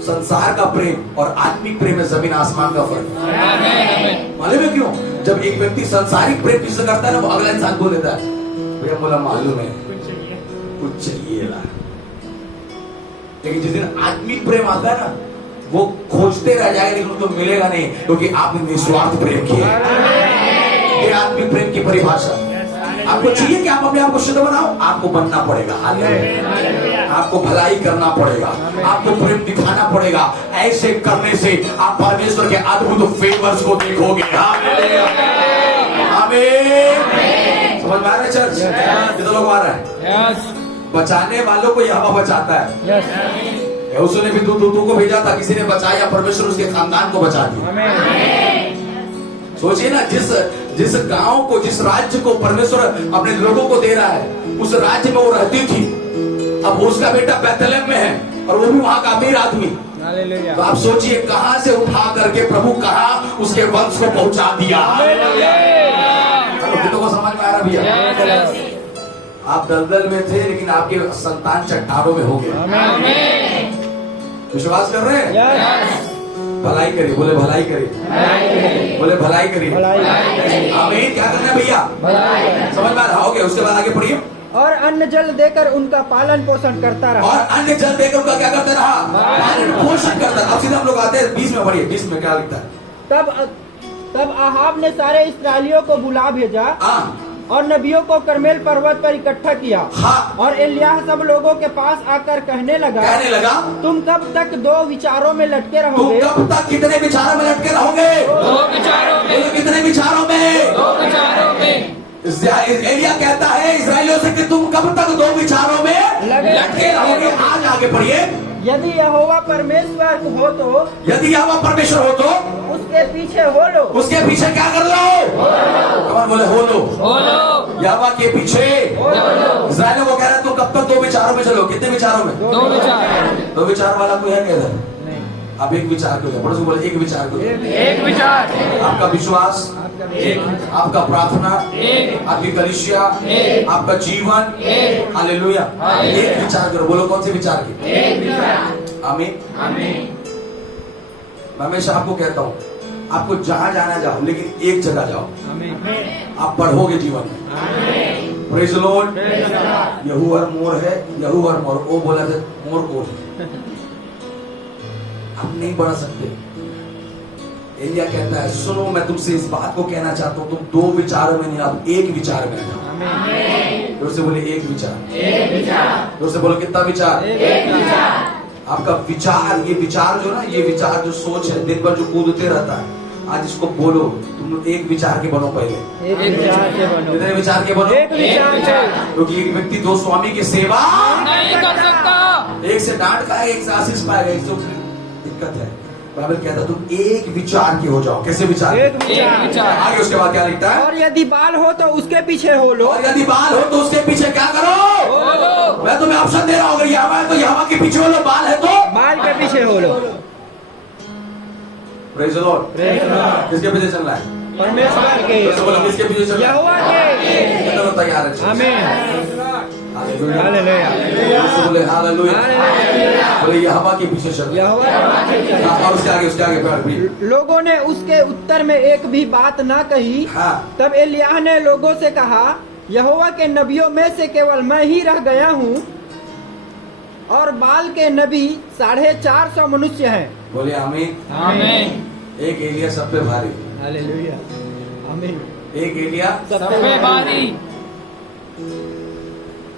संसार का प्रेम और आत्मिक प्रेम में जमीन आसमान का फर्क है। मालूम है क्यों? जब एक व्यक्ति संसारिक प्रेम किससे करता है ना, वो अगला इंसान बोल देता है भैया बोला मालूम है कुछ चाहिए ला। लेकिन जिस दिन आत्मिक प्रेम आता है ना, वो खोजते रह जाएगा लेकिन उसको मिलेगा नहीं, क्योंकि आपने निस्वार्थ प्रेम किया। ये आत्मिक प्रेम की परिभाषा। आपको चाहिए कि आप अपने आप को शुद्ध बनाओ, आपको बनना पड़ेगा। आपको भलाई करना पड़ेगा, आपको प्रेम दिखाना पड़ेगा। ऐसे करने से आप परमेश्वर के अद्भुत फेवर्स को देखोगे। आमीन। समझ में आ रहा है चर्च? कितने लोग आ रहा है? बचाने वालों को यहोवा बचाता है। उसने भी दूतों को भेजा था, किसी ने बचाया, परमेश्वर उसके खानदान को बचा दिया। सोचिए ना, जिस गांव को, जिस राज्य को परमेश्वर अपने लोगों को दे रहा है, उस राज्य में वो रहती थी। अब उसका बेटा बैतलहम में है और वो भी वहां का अमीर आदमी। तो आप सोचिए कहां से उठा करके प्रभु कहां उसके वंश को पहुंचा दिया। तो को समझ में आ रहा भैया? आप दलदल में थे लेकिन आपके संतान चट्टानों में हो गए। विश्वास कर रहे हैं? भलाई करिए, बोले भलाई करिए, बोले भलाई करिए। आमीन। क्या करना है भैया? समझ में आ गया? उसके बाद आगे पढ़िए। और अन्न जल देकर उनका पालन पोषण करता रहा। और अन्न जल देकर उनका क्या करता रहा? पालन पोषण करता रहा। अब सीधा हम लोग आते हैं 20 में, पढ़िए 20 में क्या लिखता है? तब आहाब ने सारे इस्राएलियों को बुला भेजा और नबियों को करमेल पर्वत पर इकट्ठा किया। और एलिय्याह सब लोगों के पास आकर कहने लगा तुम कब तक दो विचारों में लटके रहोगे? तुम कब तक कितने विचारों में लटके रहोगे? दो विचारों में। कितने विचारों में? दो विचारों में। एलिय्याह कहता है इस्राएलियों से कि तुम कब तक दो विचारों में लटके रहोगे? आज आगे पढ़िए। यदि यहोवा परमेश्वर हो तो, यदि यहोवा परमेश्वर हो तो उसके पीछे हो लो। उसके पीछे क्या कर लो? कौन बोले हो लो? यहोवा के पीछे इस्राएलियों को कह रहा है तुम कब तक दो विचारों में चलो। कितने विचारों में? दो विचार। दो विचार वाला कोई है क्या? आप एक विचार को ले, बोले एक विचार को ले। एक विचार। आपका विश्वास, आपका प्रार्थना, आपकी कलीसिया, आपका जीवन, हालेलुया, एक विचार करो। बोलो कौन से विचार के? एक विचार। आमीन। आमीन। मैं हमेशा आपको कहता हूँ, आपको जहां जाना जाओ, लेकिन एक जगह जाओ। आप पढ़ोगे जीवन में। Praise the Lord. यहू और मोर है, यहू और मोर। वो बोला था मोर को आप नहीं बढ़ा सकते। एलिया कहता है सुनो, मैं तुमसे इस बात को कहना चाहता हूँ, तुम दो विचारों में नहीं, आप एक विचार में आ जाओ। जोर से बोले एक विचार। एक विचार। जोर से बोलो कितना विचार? एक विचार। आपका विचार, ये विचार जो ना, ये विचार जो सोच है, दिन भर जो कूदते रहता है, आज इसको बोलो तुम एक विचार के बनो। पहले एक विचार के बनो। कितने विचार के बनो? एक विचार के। क्योंकि एक व्यक्ति दो स्वामी की सेवा नहीं कर सकता। एक से डांट खाएगा, एक से आशीष पाएगा, एक से दिक्कत है। बाइबल कहता है तुम एक विचार के हो जाओ। कैसे विचार? एक विचार। आगे उसके बाद क्या लिखता है? और यदि बाल हो तो उसके पीछे हो लो। और यदि बाल हो तो उसके पीछे क्या करो? मैं तुम्हें ऑप्शन दे रहा हूँ, अगर यहोवा है तो यहोवा के पीछे हो लो, बाल है तो बाल के पीछे हो लो। Praise the Lord. किसके पीछे चल रहा है? परमेश्वर के। तो बोलो किसके पीछे चल रहा है? यहोवा के। कितना लोग तैयार है? आमीन। हालेलुया। हालेलुया। बोले हालेलुया। बोले यहोवा के पीछे चल रहा यहोवा के पीछे। है। और उसके आगे प्यार भी। लोगों ने उसके उत्तर में एक भी बात ना कही। तब एलिय्याह ने लोगों से कहा यहोवा के नबियों में से केवल मैं ही रह गया हूँ और बाल के नबी 450 मनुष्य हैं। बोले आमीन। आमीन। एक एलिया सब पे भारी। हालेलुया। आमीन। एक एलिया सब पे भारी।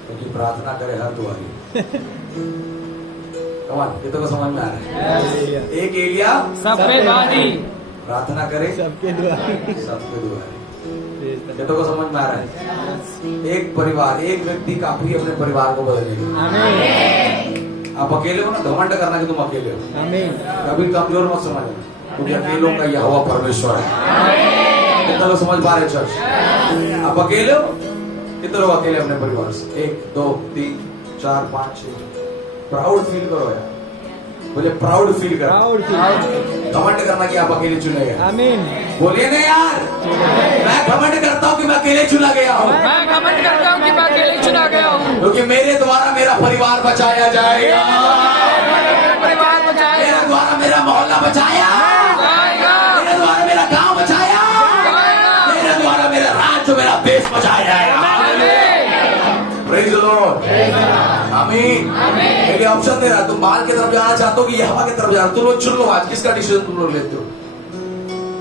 क्योंकि प्रार्थना करे हर दुआरी। कमान ये तो समझ में आ रहा है। एक एलिया सब पे भारी। प्रार्थना करे सबके द्वारा। सबके दुआरी। ये तो समझ में आ रहा है। एक परिवार, एक व्यक्ति काफी अपने परिवार को बदलेगा। आमीन। आप अकेले हो ना, घमंड करना कि तुम अकेले हो। आमीन। कभी कमजोर मत समझना, क्योंकि अकेलों का यहोवा परमेश्वर है। कितना लोग समझ पा रहे चर्च? आप अकेले हो? कितने लोग अकेले अपने परिवार से? 1 2 3 4 5 6। प्राउड फील करो यार। बोले प्राउड फील करो। Proud feel. घमंड करना कि आप अकेले चुने गए। आमीन। बोलिए ना यार, मैं घमंड करता हूँ कि मैं अकेले चुना गया हूँ। मैं घमंड करता हूँ कि मैं अकेले चुना गया हूँ। क्योंकि मेरे द्वारा मेरा परिवार बचाया जाएगा। परिवार बचाएगा। मेरे द्वारा मेरा मोहल्ला बचाया जाएगा। मेरे द्वारा मेरा गांव बचाया जाएगा। मेरे द्वारा मेरा राज्य, मेरा देश बचाया जाएगा। Praise the Lord. आमीन। मेरे ऑप्शन दे रहा, तुम बाल की तरफ जाना चाहते हो कि यहोवा की तरफ जाना? तुम लोग चुन लो आज किसका डिसीजन तुम लोग लेते हो।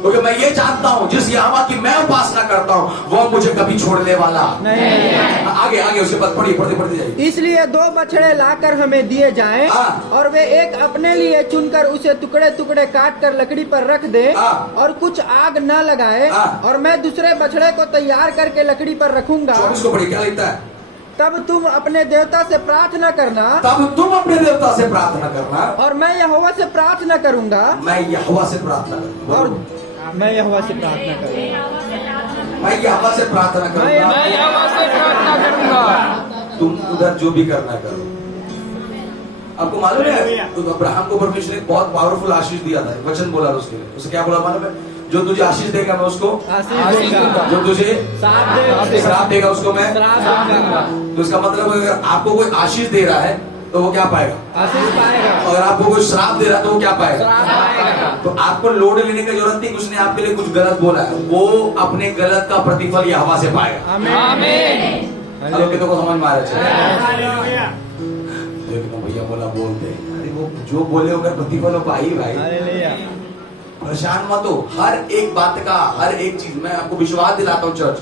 क्योंकि मैं ये जानता हूँ जिस यहोवा की मैं उपासना करता हूँ वो मुझे कभी छोड़ने वाला नहीं। आगे उसके बाद पढ़ती जाइए। इसलिए 2 बछड़े लाकर हमें दिए जाएं और वे एक अपने लिए चुनकर उसे टुकड़े टुकड़े काट कर लकड़ी पर रख दे और कुछ आग न लगाए और मैं दूसरे बछड़े को तैयार करके लकड़ी पर रखूंगा। 24 को पढ़िए क्या लिखता है? तब तुम अपने देवता से प्रार्थना करना तब तुम अपने देवता से प्रार्थना करना और मैं यहोवा से प्रार्थना करूंगा मैं यहोवा से प्रार्थना करूंगा और मैं यहोवा से प्रार्थना करूंगा मैं यहोवा से प्रार्थना करूंगा मैं यहोवा से प्रार्थना करूंगा। तुम उधर जो भी करना करो। आपको मालूम है तो अब्राहम को परमेश्वर ने बहुत पावरफुल आशीष दिया था, वचन बोला था उसके लिए। उसे क्या बोला मालूम है? जो तुझे आशीष देगा मैं उसको आशीष दूंगा, जो तुझे श्राप श्राप देगा उसको मैं श्राप दूंगा। तो इसका मतलब अगर आपको कोई आशीष दे रहा है तो वो क्या पाएगा? आशीष पाएगा। अगर आपको कोई श्राप दे रहा है तो वो क्या पाएगा? श्राप पाएगा। तो आपको लोड लेने की जरूरत नहीं। उसने आपके लिए कुछ गलत बोला है, वो अपने गलत का प्रतिफल यहोवा से पाएगा। आमीन। लोग तो को समझ में आ रहा है। लेकिन भैया बोला बोलते अरे वो जो बोले होगा प्रतिफल हो पाई भाई। हालेलुया। परेशान मत हो। हर एक बात का, हर एक चीज मैं आपको विश्वास दिलाता हूँ चर्च।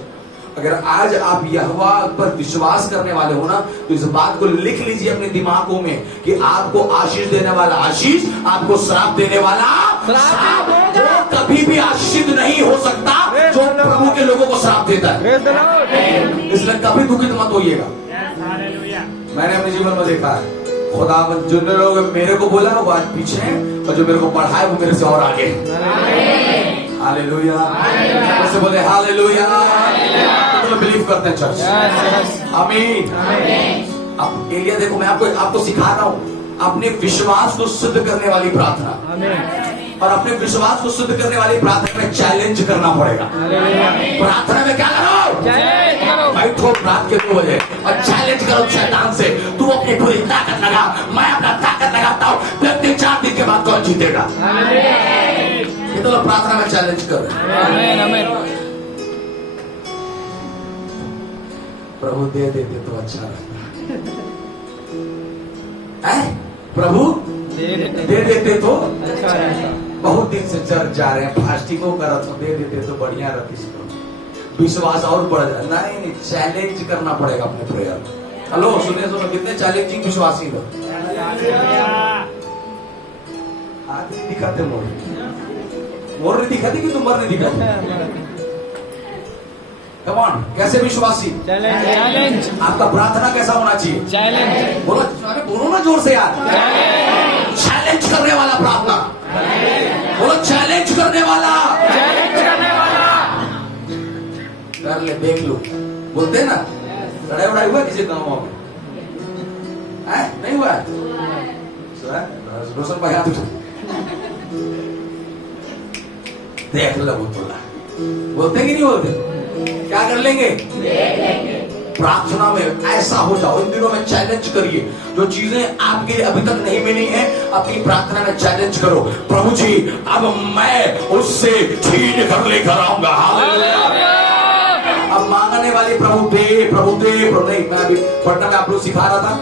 अगर आज आप यहोवा पर विश्वास करने वाले हो ना तो इस बात को लिख लीजिए अपने दिमागों में कि आपको आशीष देने वाला आशीष, आपको श्राप देने वाला श्राप। वो कभी भी आशीषित नहीं हो सकता जो प्रभु के लोगों को श्राप देता है। Praise the Lord। इसलिए कभी दुखित मत होइएगा। मैंने अपने जीवन में देखा है खुदा जो लोग मेरे को बोला वो आज पीछे हैं और जो मेरे को पढ़ाए वो मेरे से और आगे हैं। हालेलुया। कैसे बोले हालेलुया? तो बिलीव करते हैं चर्च। आमीन। अब एलिया देखो मैं आपको सिखा रहा हूँ अपने विश्वास को सिद्ध करने वाली प्रार्थना। और अपने विश्वास को सिद्ध करने वाली प्रार्थना में चैलेंज करना पड़ेगा। प्रार्थना में क्या करो? चैलेंज करो। बैठो रात के 2 बजे और चैलेंज करो शैतान से। तू अपनी पूरी ताकत लगा, मैं अपना ताकत लगाता हूँ। 3-4 दिन के बाद कौन जीतेगा? ये तो लोग प्रार्थना में चैलेंज कर रहे हैं। आमीन आमीन। प्रभु दे देते तो अच्छा रहता है। प्रभु दे देते तो अच्छा रहता। बहुत दिन से चर्च जा रहे हैं, फास्टिंगों कर दे देते तो बढ़िया रहती। विश्वास और बढ़ जाए। नहीं, चैलेंज करना पड़ेगा अपने प्रेयर। हेलो सुने कितने चैलेंजिंग विश्वासी हो। हाथ नहीं दिखाते मोर नहीं दिखाती कि तुम मर नहीं दिखाते। कम ऑन, कैसे विश्वासी? चैलेंज। आपका प्रार्थना कैसा होना चाहिए? चैलेंज। बोलो, अरे बोलो ना जोर से यार। चैलेंज करने वाला प्रार्थना। बोलो चैलेंज करने वाला। चैलेंज करने वाला। कर ले, देख लो। बोलते हैं ना लड़ाई उड़ाई हुआ किसी गाँव में? नहीं हुआ है? रोशन भाई हाथ उठा। देख लो बोलते कि नहीं बोलते? क्या कर लेंगे? प्रार्थना में ऐसा हो जाओ। इन दिनों में चैलेंज करिए। जो चीजें आपके अभी तक नहीं मिली हैं अपनी प्रार्थना में चैलेंज करो। प्रभु जी अब मैं उससे छीन कर लेकर आऊंगा। हालेलुया। अब मांगने वाली प्रभु दे प्रभु दे प्रभु नहीं। मैं अभी पटना में आप लोग सिखा रहा था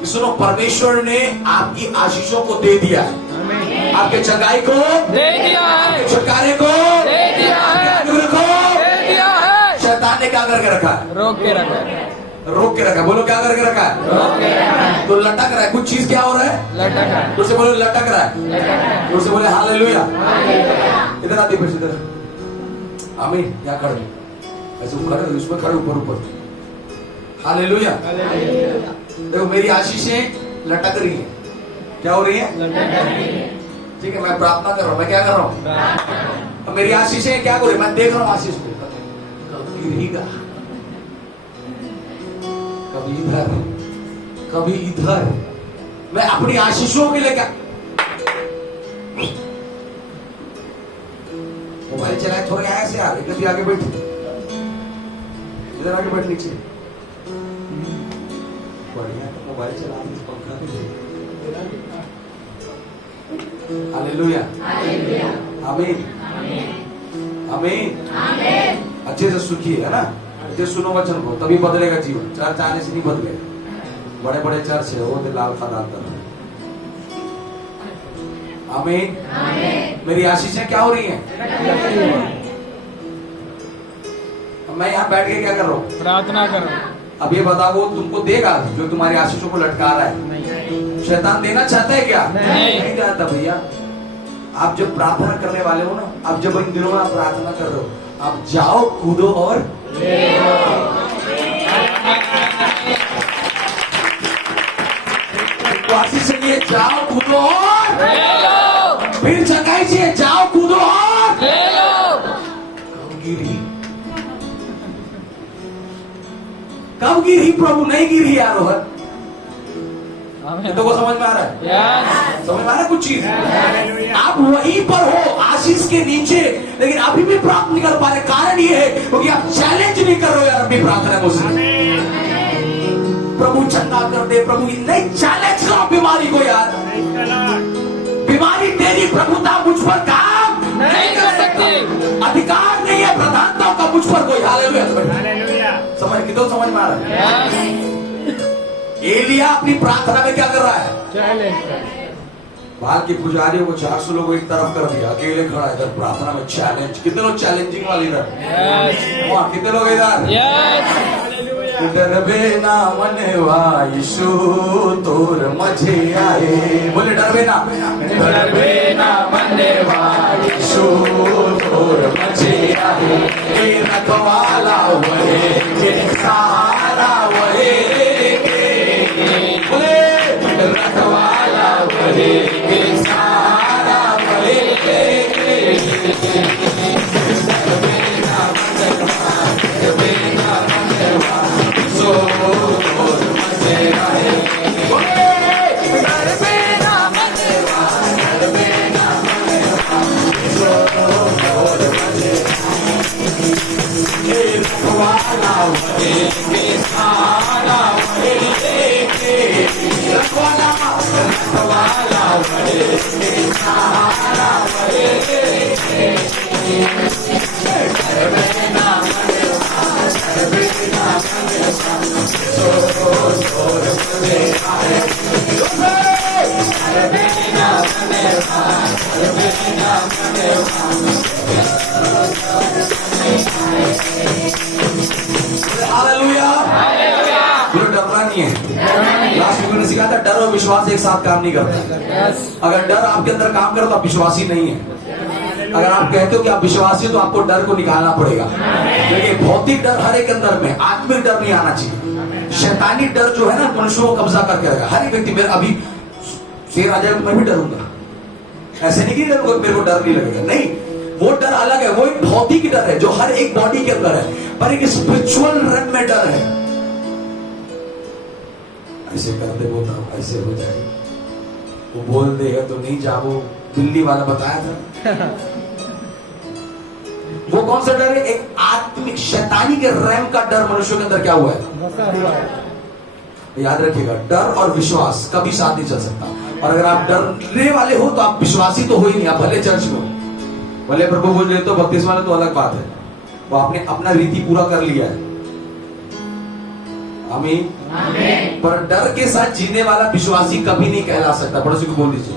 कि सुनो, परमेश्वर ने आपकी आशीषों को दे दिया है। आपके चंगाई को दे दिया है। छुटकारे को दे दिया है। अनुग्रह को दे दिया है। शैतान ने क्या करके रखा है? रोक के रखा है। रोक के रखा है। बोलो क्या करके रखा है? रोक के रखा है। तो लटक रहा है। कुछ चीज क्या हो रहा है? लटक रहा है। उससे बोलो लटक रहा है। लटक रहा है। उससे बोले हालेलुया। इधर आती फिर इधर। आमीन। क्या खड़े ऐसे खड़े, उसमें खड़े ऊपर ऊपर। हालेलुया। देखो मेरी आशीषें लटक रही है। क्या हो रही है? ठीक है, मैं प्रार्थना कर रहा हूँ। मैं क्या कर रहा हूँ? मेरी आशीषें क्या हो रही है? मैं देख रहा हूँ आशीष को गिरेगा, कभी इधर कभी इधर। मैं अपनी आशीषों के लिए क्या मोबाइल चलाए थोड़े आए से यार। कभी आगे बैठ, इधर आगे बैठ नीचे। बढ़िया मोबाइल चला, पंखा भी दे। हालेलुया। आमीन आमीन। अच्छे से सुखी है ना, अच्छे सुनो वचन को, तभी बदलेगा जीवन। चर्च आने से नहीं बदलेगा। बड़े बड़े चर्च है वो लाल खदान कर। आमीन। मेरी आशीषें क्या हो रही हैं? मैं यहाँ बैठ के क्या कर रहा हूँ? प्रार्थना करो। अब ये बताओ वो तुमको देगा जो तुम्हारी आशीषों को लटका रहा है? शैतान देना चाहता है क्या? नहीं चाहता भैया। आप जब प्रार्थना करने वाले हो ना, आप जब इन दिनों में आप प्रार्थना कर रहे हो, आप जाओ, कूदो और आशीष चाहिए, जाओ कूदो और ले लो, फिर चंगाई चाहिए, जाओ कूदो और ले लो। गिरी। कब गिरी प्रभु? नहीं गिरी यार रोहन। तो को समझ में आ रहा है? यस, समझ में आ रहा है कुछ चीज? आप वहीं पर हो आशीष के नीचे, लेकिन अभी भी प्राप्त नहीं कर पा रहे। कारण ये है क्योंकि आप चैलेंज नहीं कर रहे हो यार अपनी प्रार्थना को से। प्रभु चंगा कर दे, प्रभु नहीं चैलेंज करो बीमारी को यार। बीमारी तेरी प्रभुता मुझ पर काम नहीं कर सकती। अधिकार नहीं है प्रधानताओं का मुझ पर कोई। हालेलुया। समझ कितना समझ में आ रहा है? यस, एलिया अपनी प्रार्थना में क्या कर रहा है? बाहर की पुजारियों को 400 लोगों को एक तरफ कर दिया, अकेले खड़ा है इधर प्रार्थना में चैलेंज। कितने लोग चैलेंजिंग वाले इधर? यस, वहां कितने लोग इधर? यस। डरबे ना मनवा यीशु तोर मझे आए। बोले डरबे ना, डरबे ना मनवा यीशु तोर मझे आए। ए रखवाला वहे, ए सहारा वहे, बोले रखवाला वहे, ए सहारा वहे। हालेलुया। बोलो डरना नहीं है। लास्ट में मैंने सिखाया था डर और विश्वास एक साथ काम नहीं करता। यस, अगर डर आपके अंदर काम करे तो आप विश्वासी नहीं है। अगर आप कहते हो कि आप विश्वासी हो तो आपको डर को निकालना पड़ेगा। क्योंकि भौतिक डर हर एक अंदर में, आत्मिक डर नहीं आना चाहिए। शैतानी डर जो है ना मनुष्यों को कब्जा करके रखा। हर एक व्यक्ति, मेरे अभी शेर आ जाएगा तो मैं भी डरूंगा। ऐसे नहीं कि डरूंगा, मेरे को डर नहीं लगेगा, नहीं। वो डर अलग है, वो एक भौतिक डर है जो हर एक बॉडी के अंदर है, पर एक स्पिरिचुअल रन में डर है। ऐसे करते बोलता हूं ऐसे हो जाए, वो बोल देगा तो नहीं जाओ। दिल्ली वाला बताया था। वो कौन सा डर है? एक आत्मिक शैतानी के रैम का डर मनुष्यों के अंदर क्या हुआ है? याद रखिएगा, डर और विश्वास कभी साथ नहीं चल सकता। और अगर आप डरने वाले हो तो आप विश्वासी तो हो ही नहीं। आप भले चर्च में, भले प्रभु बोल रहे तो बत्तीस वाले तो अलग बात है, वो आपने अपना रीति पूरा कर लिया है। आमीन। पर डर के साथ जीने वाला विश्वासी कभी नहीं कहला सकता। पड़ोसी को बोल दीजिए,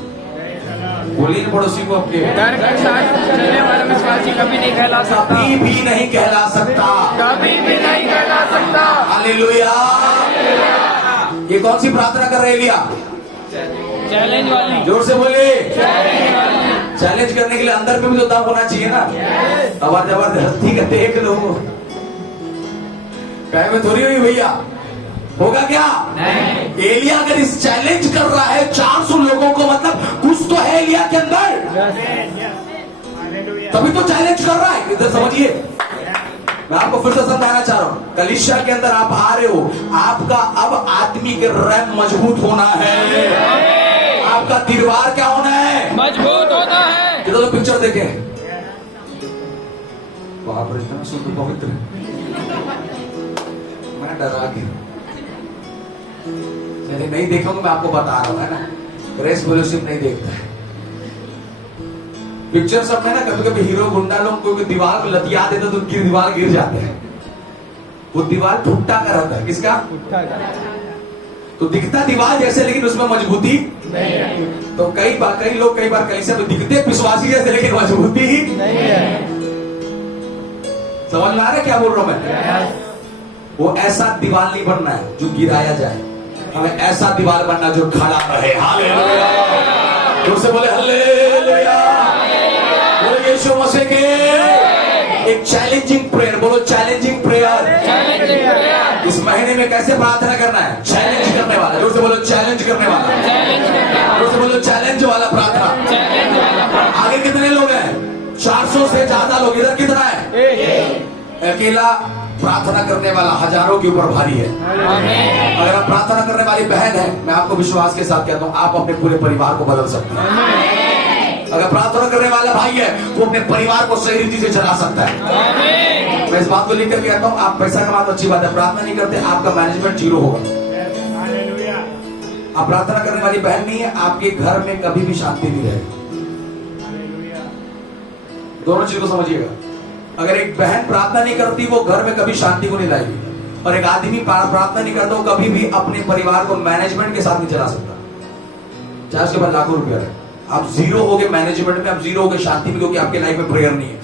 बोलिए ना पड़ोसी को आपके, डर के साथ चलने वाला विश्वासी कभी नहीं कहला सकता। कभी भी नहीं कहला सकता। कभी भी नहीं कहला सकता। हालेलुया। ये कौन सी प्रार्थना कर रहे हैं एलिया? चैलेंज वाली। जोर से बोलिए। चैलेंज वाली। चैलेंज करने के लिए अंदर में भी तो दम होना चाहिए ना। अब जबरदस्ती का देख लो, कहे में थोड़ी हुई भैया, होगा क्या? नहीं। एलिया अगर इस चैलेंज कर रहा है 400 लोगों को, मतलब कुछ तो है एलिया के अंदर, तभी तो चैलेंज कर रहा है। इधर समझिए, मैं आपको फिर से समझाना चाह रहा हूं। कलीसिया के अंदर आप आ रहे हो, आपका अब आत्मिक रैम मजबूत होना है। आपका दीवार क्या होना है? मजबूत होना है। इधर तो पिक्चर देखे, बाप रे इतना शुद्ध पवित्र, मैं डरा गया। चलिए नहीं देखोगे, मैं आपको बता रहा हूं, है ना। ग्रेस फेलोशिप नहीं देखता है पिक्चर सब में ना। कभी कभी हीरो गुंडा लोग कोई दीवार को लतिया देते तो दीवार गिर जाते हैं। वो दीवार भुट्टा का रहता है। किसका? तो दिखता दीवार जैसे, लेकिन उसमें मजबूती नहीं। तो कई लोग कई बार कलीसिया में दिखते विश्वासी जैसे, लेकिन मजबूती ही नहीं है। समझ में आ रहा है क्या बोल रहा हूं मैं? वो ऐसा दीवार नहीं बनना है जो गिराया जाए, हमें ऐसा दीवार बनना जो खड़ा रहे। हालेलुया। जोर से बोले हालेलुया। बोले यीशु मसीह के। एक चैलेंजिंग प्रेयर बोलो, चैलेंजिंग प्रेयर। इस महीने में कैसे प्रार्थना करना है? चैलेंज करने वाला। जोर से बोलो चैलेंज करने वाला। जोर से बोलो चैलेंज वाला प्रार्थना। आगे कितने लोग हैं? 400 से ज्यादा लोग। इधर कितना है? अकेला प्रार्थना करने वाला हजारों के ऊपर भारी है। अगर आप प्रार्थना करने वाली बहन है, मैं आपको विश्वास के साथ कहता हूं, आप अपने पूरे परिवार को बदल सकते हैं। अगर प्रार्थना करने वाला भाई है, वो अपने परिवार को सही रीति से चला सकता है। मैं इस बात को लेकर कहता हूं, आप पैसा कमाते अच्छी बात है, प्रार्थना नहीं करते आपका मैनेजमेंट जीरो होगा। आप प्रार्थना करने वाली बहन नहीं है, आपके घर में कभी भी शांति नहीं रहेगी। दोनों चीज को समझिएगा। अगर एक बहन प्रार्थना नहीं करती, वो घर में कभी शांति को नहीं लाएगी। और एक आदमी प्रार्थना नहीं करता, वो कभी भी अपने परिवार को मैनेजमेंट के साथ नहीं चला सकता, चाहे उसके पास लाखों रुपया है। आप जीरो हो गए मैनेजमेंट में, आप जीरो हो गए शांति में, क्योंकि आपके लाइफ में प्रेयर नहीं है।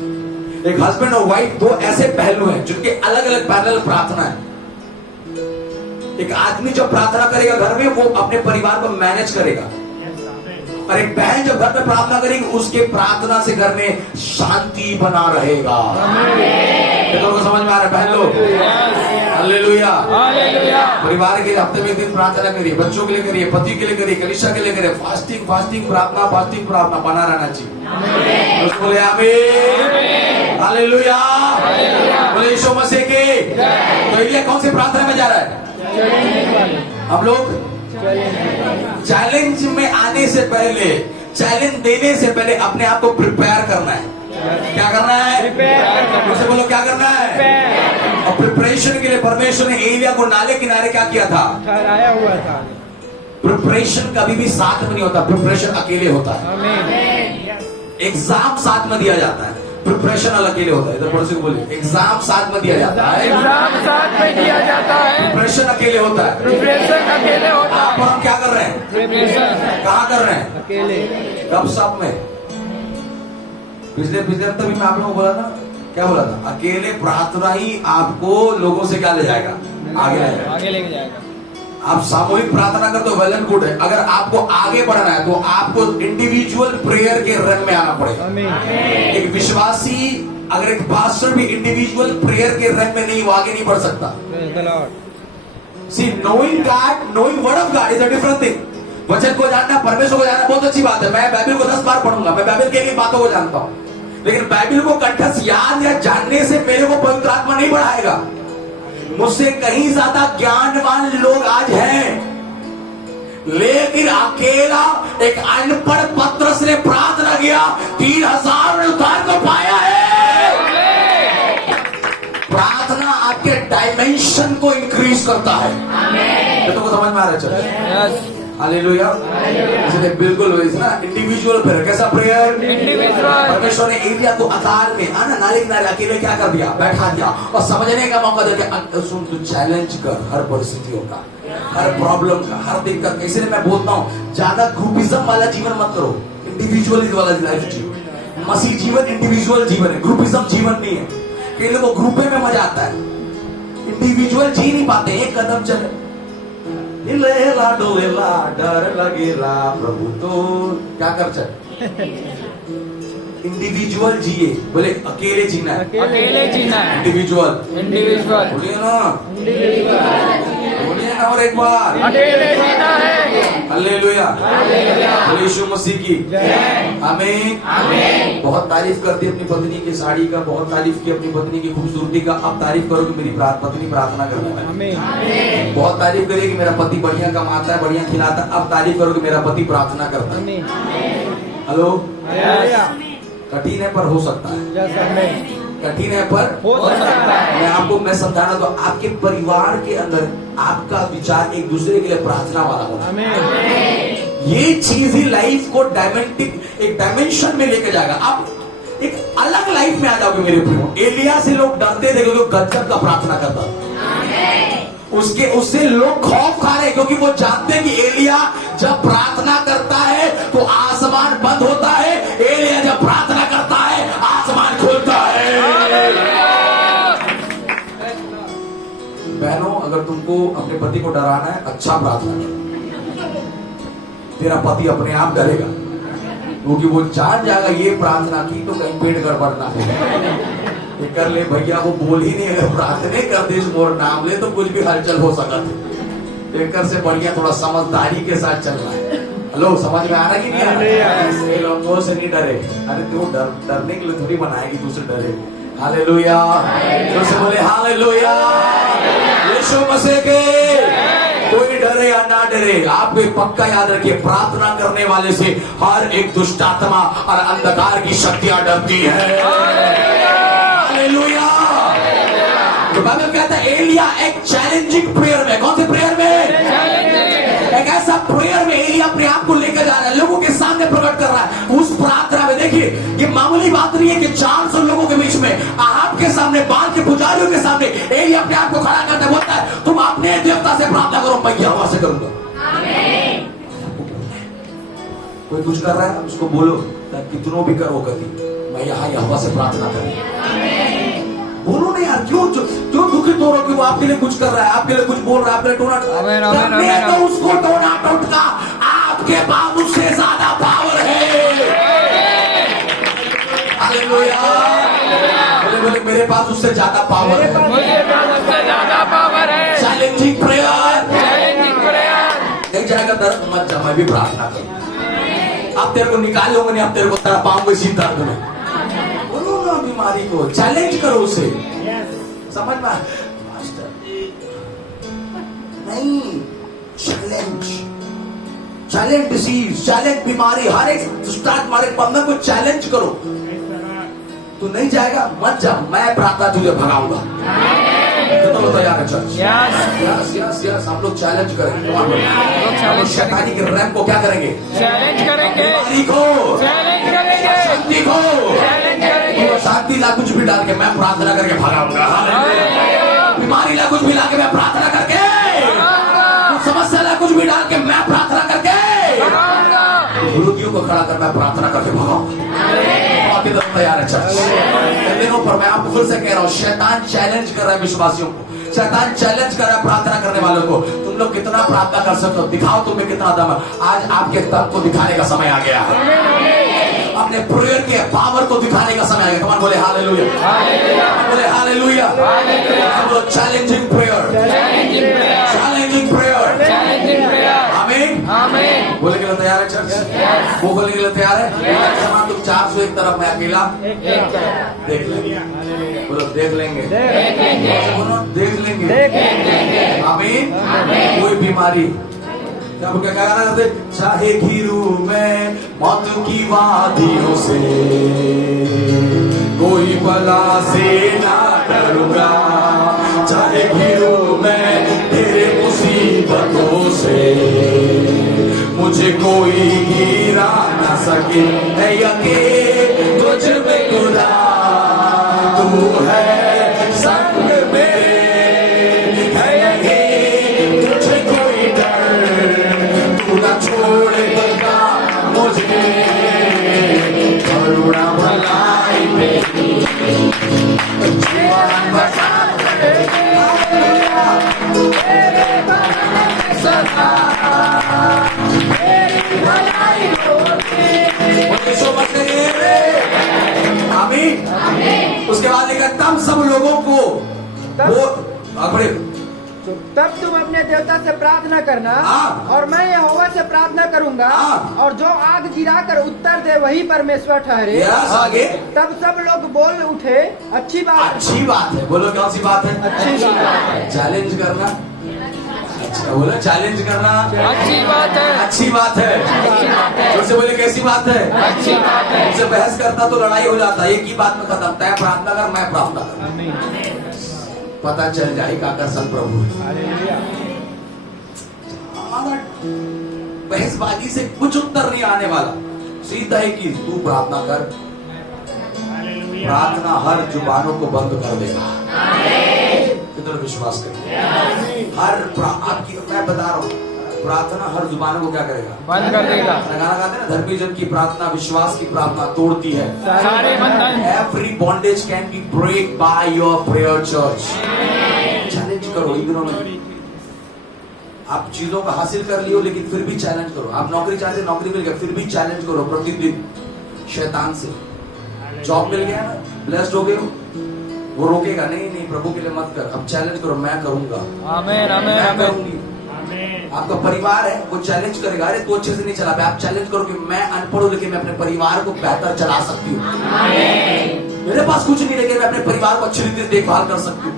एक हस्बैंड और वाइफ दो ऐसे पहलू हैं जिनके अलग अलग पैरेलल प्रार्थना है। एक आदमी जब प्रार्थना करेगा घर में, वो अपने परिवार को मैनेज करेगा। और एक बहन जब घर में प्रार्थना करेगी, उसके प्रार्थना से घर में शांति बना रहेगा। तो समझ में आ रहा है बहन लोग? हालेलुया। परिवार के लिए हफ्ते में एक दिन प्रार्थना करिए, बच्चों के लिए करिए, पति के लिए करिए, कलीसिया के लिए करिए। फास्टिंग प्रार्थना बना रहना चाहिए। उसको बोले आमीन, हालेलुया, बोले यीशु मसीह के। तो एलिया कौन सी प्रार्थना में जा रहा है? हम लोग चैलेंज में आने से पहले, चैलेंज देने से पहले अपने आप को प्रिपेयर करना है। क्या करना है? मुझसे बोलो क्या करना है? और प्रिपरेशन के लिए परमेश्वर ने एलिया को नाले किनारे क्या किया था? ठहराया हुआ था। प्रिपरेशन कभी भी साथ में नहीं होता, प्रिपरेशन अकेले होता है। एग्जाम साथ में दिया जाता है, प्रिपरेशन अलग अकेले होता है। इधर पड़ोसी को बोलिए, एग्जाम साथ में दिया जाता है, एग्जाम साथ में दिया जाता है, प्रिपरेशन अकेले होता है। प्रिपरेशन अकेले होता है। आप हम क्या कर रहे हैं? प्रिपरेशन कहाँ कर रहे हैं? अकेले। गपशप में। पिछले हफ्ते भी मैं आप लोगों को बोला था, क्या बोला था? अकेले प्रार्थना ही आपको लोगों से क्या ले जाएगा? आगे ले जाएगा, आगे लेके जाएगा। आप सामूहिक प्रार्थना कर तो वेल एंड गुड है। अगर आपको आगे बढ़ना है तो आपको इंडिविजुअल प्रेयर के रंग में आना पड़ेगा। एक विश्वासी, अगर एक पास्टर भी इंडिविजुअल प्रेयर के रंग में नहीं, वो आगे नहीं बढ़ सकता। See knowing God, knowing word of God is a different thing. वचन को जानना, परमेश्वर को जानना बहुत अच्छी बात है। मैं बाइबल को 10 बार पढ़ूंगा, मैं बाइबल की बातों को जानता हूं, लेकिन बाइबल को कंठस्थ याद या जानने से मेरे को पवित्र आत्मा नहीं बढ़ाएगा। मुझसे कहीं ज्यादा ज्ञानवान लोग आज हैं, लेकिन अकेला एक अनपढ़ पत्रस ने प्रार्थना किया, 3000 उद्धार को पाया है। प्रार्थना आपके डायमेंशन को इंक्रीज करता है। ये तो समझ में आ रहा है? हालेलुया। इसलिए बिल्कुल ना इंडिविजुअल प्रेयर। कैसा प्रेयर? इंडिविजुअल। परमेश्वर ने एलिया को अकाल में आना नाले किनारे अकेले क्या कर दिया? बैठा दिया और समझने का मौका दे दिया। सुन, तू चैलेंज कर हर परिस्थितियों का, हर प्रॉब्लम का, हर दिक्कत का। इसलिए मैं बोलता हूँ, ज्यादा ग्रुपिज्म वाला जीवन मत करो, इंडिविजुअल वाला लाइफ जियो। मसीह जीवन इंडिविजुअल जीवन है, ग्रुपिज्म जीवन नहीं है। कई लोगों को ग्रुपे में मजा आता है, इंडिविजुअल जी नहीं पाते। एक कदम चले, हिलेला डोलेला डर लगेला प्रभु तो क्या कर चल। इंडिविजुअल जिए, बोले अकेले जीना है, अकेले जीना है। इंडिविजुअल, इंडिविजुअल, बोलिए ना, बोलिए ना और एक बार, अकेले जीना है। हालेलुया, बोलिए यीशु मसीह की आमीन। बहुत तारीफ करती अपनी पत्नी की साड़ी का, बहुत तारीफ की अपनी पत्नी की खूबसूरती का। अब तारीफ करो कि मेरी पत्नी प्रार्थना करने वाली है। बहुत तारीफ करिए कि मेरा पति बढ़िया कमाता है, बढ़िया खिलाता है। अब तारीफ करो कि मेरा पति प्रार्थना करता है। हेलो, कठिन है पर हो सकता है, कठिन है पर हो सकता है। मैं समझाना तो आपके परिवार के अंदर आपका विचार एक दूसरे के लिए प्रार्थना वाला होना, ये चीज ही लाइफ को एक डायमेंशन में लेके जाएगा। आप एक अलग लाइफ में आ जाओगे मेरे प्रियो। एलिया से लोग डरते थे क्योंकि गजब का प्रार्थना करता था। उससे लोग खौफ खा रहे क्योंकि वो जानते हैं कि एलिया जब प्रार्थना करता है तो आसमान बंद होता है, एलिया जब प्रार्थना करता है आसमान खुलता है। बहनों, अगर तुमको अपने पति को डराना है, अच्छा प्रार्थना करो, तेरा पति अपने आप डरेगा, क्योंकि वो जान जाएगा ये प्रार्थना की तो कहीं पेट गड़बड़ ना हो। ये कर ले भैया, वो बोल ही नहीं, अगर प्रार्थना कर दे मोर नाम ले तो कुछ भी हलचल हो सकता है। एक से बढ़िया थोड़ा समझदारी के साथ चलना है। हेलो, समझ में आ रहा कि नहीं आ रहा? लोगों से नहीं डरे, अरे तू डरने के लिए थोड़ी बनाएगी दूसरे डरे। हालेलुया, जोर से बोले हालेलुया। यीशु मसीह के कोई डरे या ना डरे, आप भी पक्का याद रखिए, प्रार्थना करने वाले से हर एक दुष्ट आत्मा और अंधकार की शक्तियां डरती है। हालेलुया। तो बाइबल कहता है एलिया एक चैलेंजिंग प्रेयर में, कौन से प्रेयर में? एक ऐसा प्रेयर में एलिया अपने आप को लेकर जा रहा है, लोगों के सामने प्रकट कर रहा है। उस प्रार्थना में देखिए, ये मामूली बात नहीं है कि 400 लोगों के बीच में, आहाब के सामने, बाल के पुजारियों के सामने एलिया अपने आप को खड़ा करके बोलता है, तुम अपने देवता से प्रार्थना करो, मैं यहोवा से करूंगा। कोई कुछ कर रहा है उसको बोलो, कितनों भी करो कभी, मैं यहाँ यहोवा से प्रार्थना करूंगा। बोलो नहीं यार, क्यों दुखित हो रहे हो कि वो आपके लिए कुछ कर रहा है, आपके लिए कुछ बोल रहा है, आपके लिए टोना तो उसको टोना टोटका आपके पास उससे ज्यादा पावर है। हालेलुया। बोले मेरे पास उससे ज्यादा पावर है, मुझे उससे ज्यादा पावर है। चैलेंजिंग प्रेयर, नहीं जाएगा दर्द मत जा, मैं भी प्रार्थना करूँ। अब तेरे को निकाल लूंगा, नहीं अब तेरे को तेरा पाऊंगा इसी दर्द में। बोलो ना बीमारी को, चैलेंज करो उसे। समझ में नहीं, चैलेंज डिसीज, चैलेंज बीमारी, हर एक स्टार्ट मारे बंधन को चैलेंज करो। तू नहीं जाएगा मत जा, मैं प्रार्थना तुझे भगाऊंगा। तो तैयार है चर्च? यस, हम लोग चैलेंज करेंगे, हम लोग शैतानी के रैंप को क्या करेंगे? चैलेंज करेंगे, बीमारी को चैलेंज करेंगे, शक्ति को चैलेंज करेंगे। शांति ला कुछ भी डाल के मैं प्रार्थना करके भगाऊंगा। बीमारी ला कुछ भी ला के मैं प्रार्थना करके, समस्या ला कुछ भी डाल के मैं प्रार्थना करके, विरोधियों को खड़ा कर मैं प्रार्थना करके भगाऊंगा। तैयार है चर्च? इन दिनों पर मैं आपको फिर से कह रहा हूँ, शैतान चैलेंज कर रहा है विश्वासियों को, शैतान चैलेंज कर रहा है प्रार्थना करने वालों को। तुम लोग कितना प्रार्थना कर सकते हो, दिखाओ तुम्हें कितना दम है। आज आपके दम को दिखाने का समय आ गया है, अपने प्रेयर के पावर को दिखाने का समय आ गया। कमान बोले हालेलुया, बोले हालेलुया। बोलो चैलेंजिंग प्रेयर, चैलेंजिंग प्रेयर, आमीन, आमीन। बोले के लिए तैयार है चर्च? वो बोलने के लिए तैयार है? तुम 400 एक तरफ, मैं अकेला देख लेंगे। बोलो देख लेंगे, बोलो देख लेंगे। आमीन। कोई बीमारी, क्या गाना करते? चाहे घिरू में मौत की वादियों से, कोई बला से ना डरूंगा। चाहे घिरू में तेरे मुसीबतों से, मुझे कोई गिरा ना सके। है यकीन तुझ में खुदा, तू है संग मेरे। है यकीन तुझे कोई डर, तू ना छोड़ेगा मुझे। करुणा भलाई मेरी जीवन बचा आमीन। उसके बाद लिखा तब सब लोगों को वो अपने, तब तुम अपने देवता से प्रार्थना करना और मैं यहोवा से प्रार्थना करूंगा, और जो आग गिराकर उत्तर दे वही परमेश्वर ठहरे। आगे तब सब लोग बोल उठे अच्छी बात, अच्छी बात है। बोलो कौन सी बात है? अच्छी बात है। चैलेंज करना, अच्छा बोलो चैलेंज करना अच्छी बात है, अच्छी बात है। उससे बोले कैसी बात है? अच्छी बात है। उससे बहस करता तो लड़ाई हो जाता, एक ही बात में खत्म। तय प्रार्थना कर, मैं प्रार्थना कर, पता चल जाए काका सन प्रभु है। बहसबाजी से कुछ उत्तर नहीं आने वाला, सीधा है कि तू प्रार्थना कर। प्रार्थना हर जुबानों को बंद कर देगा। कितना विश्वास करें? हर आपकी, मैं बता रहा हूँ, प्रार्थना हर जुबानों को क्या करेगा? बंद कर देगा। गाना गाते हैं ना, धर्मी जन की प्रार्थना विश्वास की प्रार्थना तोड़ती है सारे बंधन। Every bondage can be break by your prayer church. Challenge करो इन दिनों में। आप चीजों को हासिल कर लियो लेकिन फिर भी चैलेंज करो। आप नौकरी चाहते, नौकरी मिल गया, फिर भी चैलेंज करो प्रतिदिन शैतान से। जॉब मिल गया ना, ब्लेस्ड हो गए हो, वो रोकेगा, नहीं नहीं प्रभु के लिए मत कर, अब चैलेंज करो, मैं करूंगा, आमेन आमेन मैं आमेन करूंगी। आपका परिवार है वो चैलेंज करेगा, अरे तू अच्छे से नहीं चला पाया, आप चैलेंज करो कि मैं अनपढ़ हूं लेकिन मैं अपने परिवार को बेहतर चला सकती हूँ, मेरे पास कुछ नहीं लेकिन मैं अपने परिवार को अच्छी रीति से देखभाल कर सकती हूँ।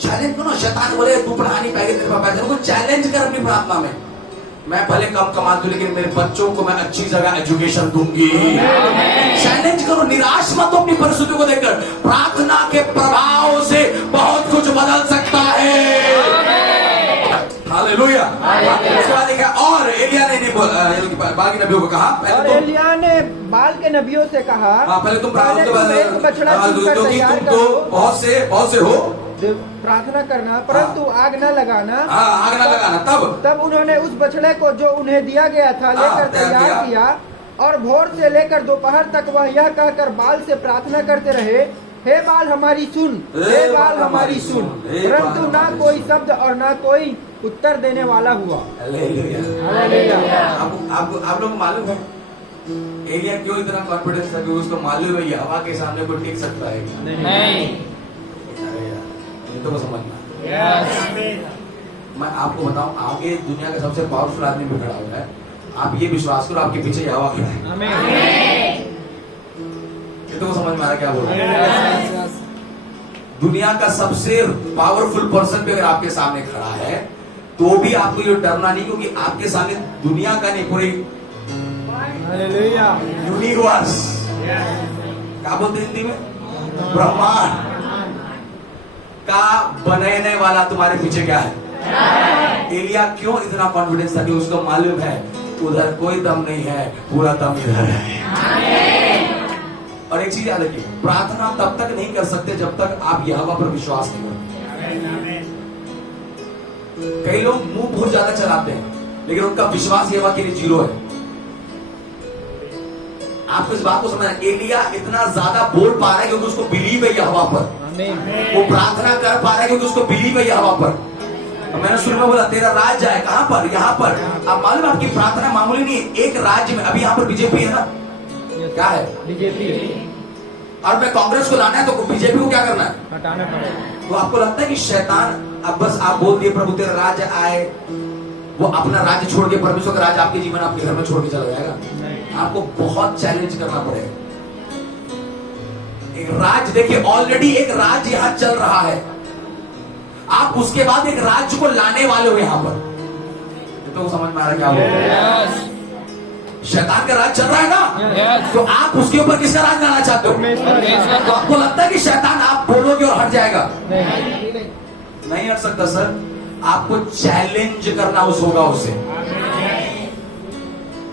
चैलेंज करो। शैतान बोले तू पढ़ा नहीं पाएगी, तेरे पास पैसे नहीं, चैलेंज कर अपनी प्रार्थना में, मैं भले कम कमा दूं लेकिन मेरे बच्चों को मैं अच्छी जगह एजुकेशन दूंगी। चैलेंज करो, निराश मत हो अपनी परिस्थितियों को देखकर, प्रार्थना के प्रभाव से बहुत कुछ बदल सकता है। हालेलुया। उसके बाद देखा और एलिया ने नहीं बोला, बाकी नबियों को कहा, और एलिया ने बाल के नबियों से कहा, पहले तुम पहले तुम एक बछड़ा चुनकर तैयार तुम तो बहुत से हो प्रार्थना करना, परंतु आग न लगाना। आग न लगाना। तब उन्होंने उस बछड़े को जो उन्हें दिया गया था लेकर तैयार किया, और भोर से लेकर दोपहर तक वह यह कहकर बाल से प्रार्थना करते रहे, हे बाल हमारी सुन, हे बाल हमारी सुन, परंतु ना कोई शब्द और ना कोई उत्तर देने वाला हुआ। आप लोग मालूम है एलिया क्यों इतना कॉन्फिडेंस था कि उसको मालूम है ये हवा के सामने कोई टिक सकता है? नहीं, ये तो समझना। मैं आपको बताऊं, आगे दुनिया का सबसे पावरफुल आदमी भी खड़ा हुआ है, आप ये विश्वास करो आपके पीछे हवा खड़ा है। ये तो समझ में आ रहा क्या बोल रहा है? दुनिया का सबसे पावरफुल पर्सन भी अगर आपके सामने खड़ा है तो भी आपको ये डरना नहीं, क्योंकि आपके सामने दुनिया का नहीं पूरी यूनिवर्स, क्या बोलते हिंदी में, ब्रह्मांड का बनाने वाला तुम्हारे पीछे क्या है? एलिया क्यों इतना कॉन्फिडेंस था कि उसको मालूम है उधर कोई दम नहीं है, पूरा दम इधर है। और एक चीज याद रखिए, प्रार्थना तब तक नहीं कर सकते जब तक आप यहोवा पर विश्वास नहीं करते। कई लोग मुंह बहुत ज्यादा चलाते हैं लेकिन उनका विश्वास यहोवा के लिए जीरो है। आपको इस बात को समझना, एलिया इतना ज्यादा बोल पा रहा है क्योंकि उसको बिलीव है यहोवा पर, वो प्रार्थना कर पा रहा है क्योंकि उसको बिलीव है यहोवा पर। मैंने शुरू में बोला तेरा राज्य है कहां पर? यहाँ पर। आप मालूम आपकी प्रार्थना मामूली नहीं है, एक राज्य में, अभी यहाँ पर बीजेपी है ना, क्या है? बीजेपी। और मैं कांग्रेस को लाना है तो बीजेपी को क्या करना है? हटाना पड़ेगा। तो आपको लगता है कि शैतान अब बस आप बोल दिए प्रभु तेरा राज्य आए, वो अपना राज्य छोड़ के परमेश्वर का राज्य आपके जीवन आपके घर में छोड़ के चला जाएगा? आपको बहुत चैलेंज करना पड़ेगा। एक राज्य देखिए, ऑलरेडी एक राज्य यहां चल रहा है, आप उसके बाद एक राज्य को लाने वाले हो यहां पर। तो समझ में आ रहा है क्या बोल रहे हैं? शैतान का राज चल रहा है ना, तो आप उसके ऊपर किसका राज लाना चाहते हो? तो आपको लगता है कि शैतान आप बोलोगे और हट जाएगा? नहीं हट सकता सर, आपको चैलेंज करना होगा उससे।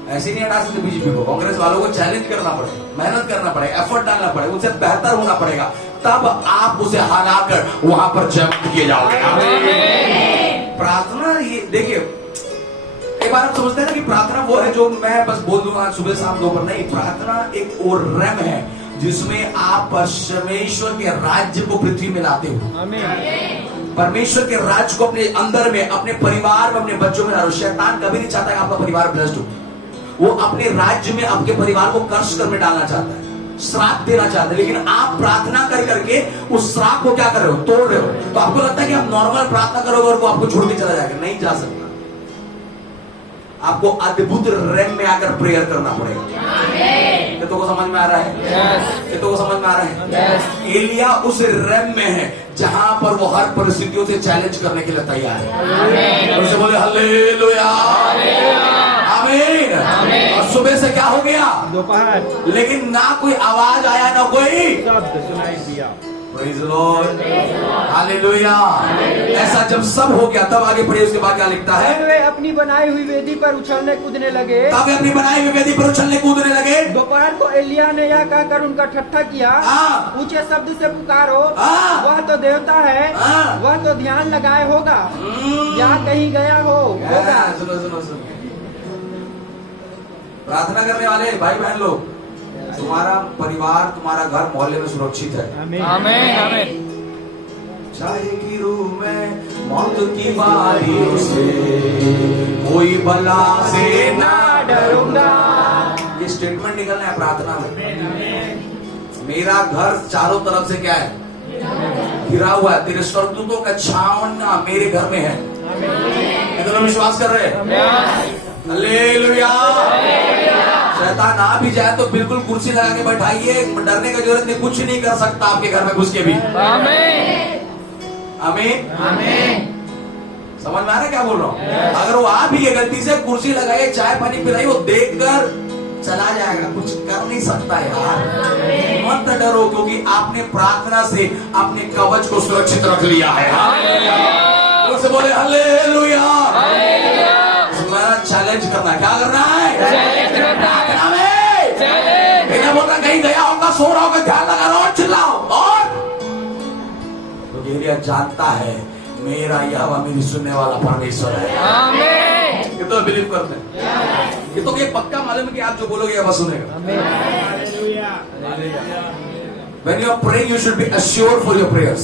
ऐसे नहीं हटा सकते बीजेपी को, कांग्रेस वालों को चैलेंज करना पड़ेगा, मेहनत करना पड़ेगा, एफर्ट डालना पड़ेगा, उनसे बेहतर होना पड़ेगा, तब आप उसे हराकर वहां पर जय किए जाओगे। प्रार्थना ये देखिए, एक बार आप समझते हैं ना कि प्रार्थना वो है जो मैं बस बोल दूंगा सुबह शाम दोपहर, नहीं, प्रार्थना एक और रेम है जिसमें आप परमेश्वर के राज्य को पृथ्वी में लाते हो। परमेश्वर के राज्य को अपने अंदर में, अपने परिवार में, अपने बच्चों में ला रहे हो। शैतान कभी नहीं चाहता कि आपका परिवार भ्रष्ट हो, वो अपने राज्य में आपके परिवार को कर्ष कर में डालना चाहता है, श्राप देना चाहता है, लेकिन आप प्रार्थना कर करके उस श्राप को क्या कर रहे हो? तोड़ रहे हो। तो आपको लगता है कि आप नॉर्मल प्रार्थना करोगे और वो आपको छोड़ के चला जाएगा? नहीं जा सकता, आपको अद्भुत रेम में आकर प्रेयर करना पड़ेगा। ये तो को समझ में आ रहा है? ये तो को समझ में आ रहा है? एलिया उस रेम में है जहां पर वो हर परिस्थितियों से चैलेंज करने के लिए तैयार है। और बोले हालेलुया, आमीन। और सुबह से क्या हो गया? दोपहर, लेकिन ना कोई आवाज आया ना कोई शब्द सुनाई दिया। Praise the Lord, hallelujah. ऐसा जब सब हो गया तब आगे पढ़िए, उसके बाद क्या लिखता है? वे अपनी बनाई हुई वेदी पर उछलने कूदने लगे। तब वे अपनी बनाई हुई वेदी पर उछलने कूदने लगे। दोपहर को एलिया ने यह कहकर उनका ठट्ठा किया, ऊंचे शब्द से पुकारो, वह तो देवता है, वह तो ध्यान लगाए होगा, या कहीं गया होगा। सुनो सुनो सुनो, प्रार्थना करने वाले भाई बहन लोग, तुम्हारा परिवार, तुम्हारा घर, मोहल्ले में सुरक्षित है। आमीन आमीन। चाहे गिरूं मैं मौत की बारियों से, कोई बला से ना डरूंगा। ये स्टेटमेंट निकलना है प्रार्थना में। मेरा घर चारों तरफ से क्या है? घिरा हुआ है, तेरे स्वर्गदूतों का छावना मेरे घर में है। ये तो विश्वास कर रहे हैं? हालेलुया। शैतान आ भी जाए तो बिल्कुल कुर्सी लगा के बैठाइए, डरने की जरूरत नहीं, कुछ नहीं कर सकता आपके घर में घुस के भी। आमीन आमीन आमीन। समझ में आ रहा है क्या बोल रहा हूँ? अगर वो आ भी है गलती से, कुर्सी लगाइए, चाय पानी पिलाई, वो देखकर चला जाएगा, कुछ कर नहीं सकता यार। मत डरो, क्योंकि आपने प्रार्थना से अपने कवच को सुरक्षित रख लिया है। उससे बोले हालेलुया। तुम्हारा चैलेंज करना, क्या करना है? प्रार्थना में क्या बोल रहा, कहीं गया होगा, सो रहा होगा, ध्यान लगा रहा हो, चिल्लाओ। और तो एलिया जानता है मेरा यहोवा मेरी सुनने वाला परमेश्वर है। आमीन। ये तो बिलीव करते हैं, ये तो ये पक्का मालूम है कि आप जो बोलोगे यहोवा सुनेगा। When you are praying, you should be assured for your prayers.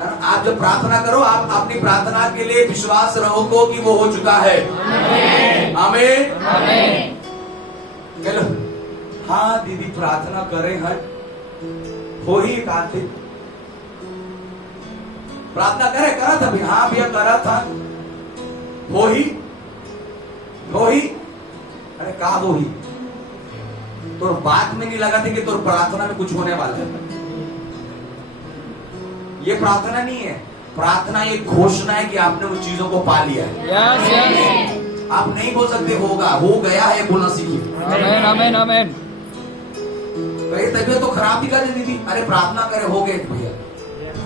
आप जब प्रार्थना करो, आप अपनी प्रार्थना के लिए विश्वास रखो कि वो हो चुका है। आमीन आमीन। चलो, हाँ दीदी प्रार्थना करें, हट हो ही एक आदमी प्रार्थना करे, करा था भी, हाँ भैया करा था, हो ही अरे कहा हो ही, तो बात में नहीं लगा था कि तो प्रार्थना में कुछ होने वाला है। ये प्रार्थना नहीं है, प्रार्थना ये घोषणा है कि आपने उन चीजों को पा लिया है। Yes yes. आप नहीं बोल सकते होगा, हो गया है बोलना सीखिए। आमीन आमीन आमीन। भाई तबीयत तो खराब ही कर दीदी, अरे प्रार्थना करे, हो गए भैया,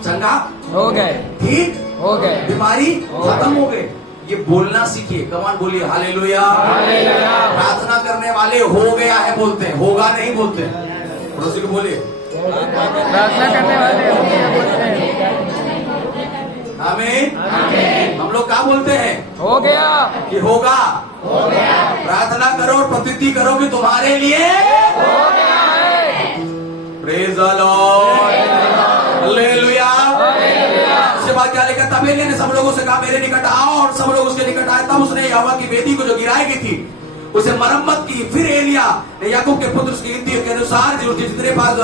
चंगा हो गए, ठीक हो गए, बीमारी खत्म हो गए। ये बोलना सीखिए। कमान बोलिए हालेलुया। हालेलुया। प्रार्थना करने वाले हो गया है बोलते हैं, होगा नहीं बोलते हैं। पड़ोसी को बोलिए प्रार्थना करने वाले हो गया बोलते हैं। आमीन आमीन। हम लोग क्या बोलते हैं? हो गया, कि होगा, हो गया। प्रार्थना करो और प्रतीति करो कि तुम्हारे लिए हो गया है। Praise the Lord, hallelujah. उसके बाद क्या लिखा? तब एलिय्याह ने सब लोगों से कहा मेरे निकट आओ, और सब लोग उसके निकट आए। तब उसने यहोवा की वेदी को जो गिराई गई थी उसे मरम्मत की। फिर एलिय्याह ने याकूब के पुत्र की गिनती के अनुसार जितने पास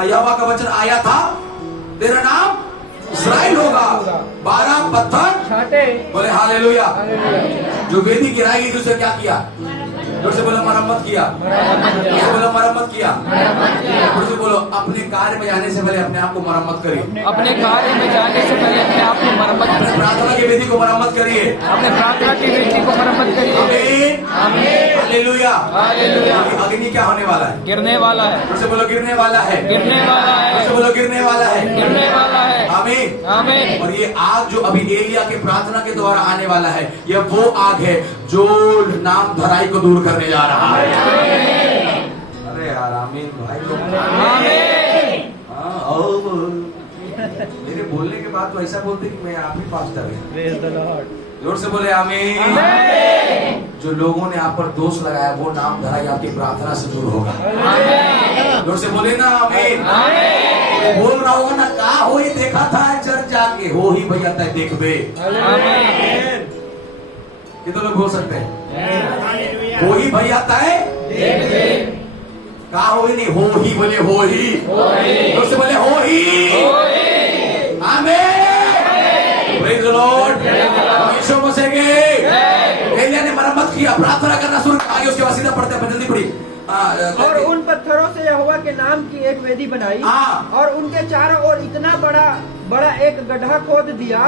यहोवा का वचन आया था, तेरा नाम इस्राएल होगा, 12 पत्थर छाटे। बोले हालेलुया। जो वेदी गिराई गई थी उसे क्या किया? जोर से बोलो मरम्मत किया, जोर बोलो मरम्मत किया। जोर से बोलो अपने कार्य में जाने से पहले अपने आप को मरम्मत करिए। अपने कार्य में जाने से पहले अपने आप को मरम्मत अपने करिए। प्रार्थना की वेदी को मरम्मत करिए। अपने प्रार्थना की वेदी को मरम्मत करिए। आमीन आमीन हालेलुया हालेलुया। अग्नि क्या होने वाला है? गिरने वाला है। जोर से बोलो गिरने वाला है, गिरने वाला जोर से है, बोलो गिरने वाला है, गिरने वाला है। आमीन आमीन। और ये आग जो अभी एलिय्याह के प्रार्थना के द्वारा आने वाला है, यह वो आग है जो नाम धराई को दूर करने जा रहा है। अरे यार आमीन भाई। आमीन। हाँ, मेरे बोलने के बाद तो ऐसा बोलते कि मैं आप ही पास्टर है। जोर से बोले आमीन। जो लोगों ने आप पर दोष लगाया वो नाम धराई आपकी प्रार्थना से दूर होगा। जोर से बोले ना आमीन। बोल रहा होगा ना, का हो ही देखा था चर्च जाके, हो ही भैया तय देख बे। ये तो लोग बोल सकते हैं, हो ही भैया तय का हो ही नहीं, हो ही बोले, हो ही जोर से बोले, हो ही आमीन। Praise the lord. यीशु मसीह के। एलिय्याह ने मरम्मत किया, प्रार्थना करना शुरू किया। आगे उसके बाद सीधा पढ़ते हैं, जल्दी पढ़ी। और उन पत्थरों से यहोवा के नाम की एक वेदी बनाई, और उनके चारों ओर इतना बड़ा एक गड्ढा खोद दिया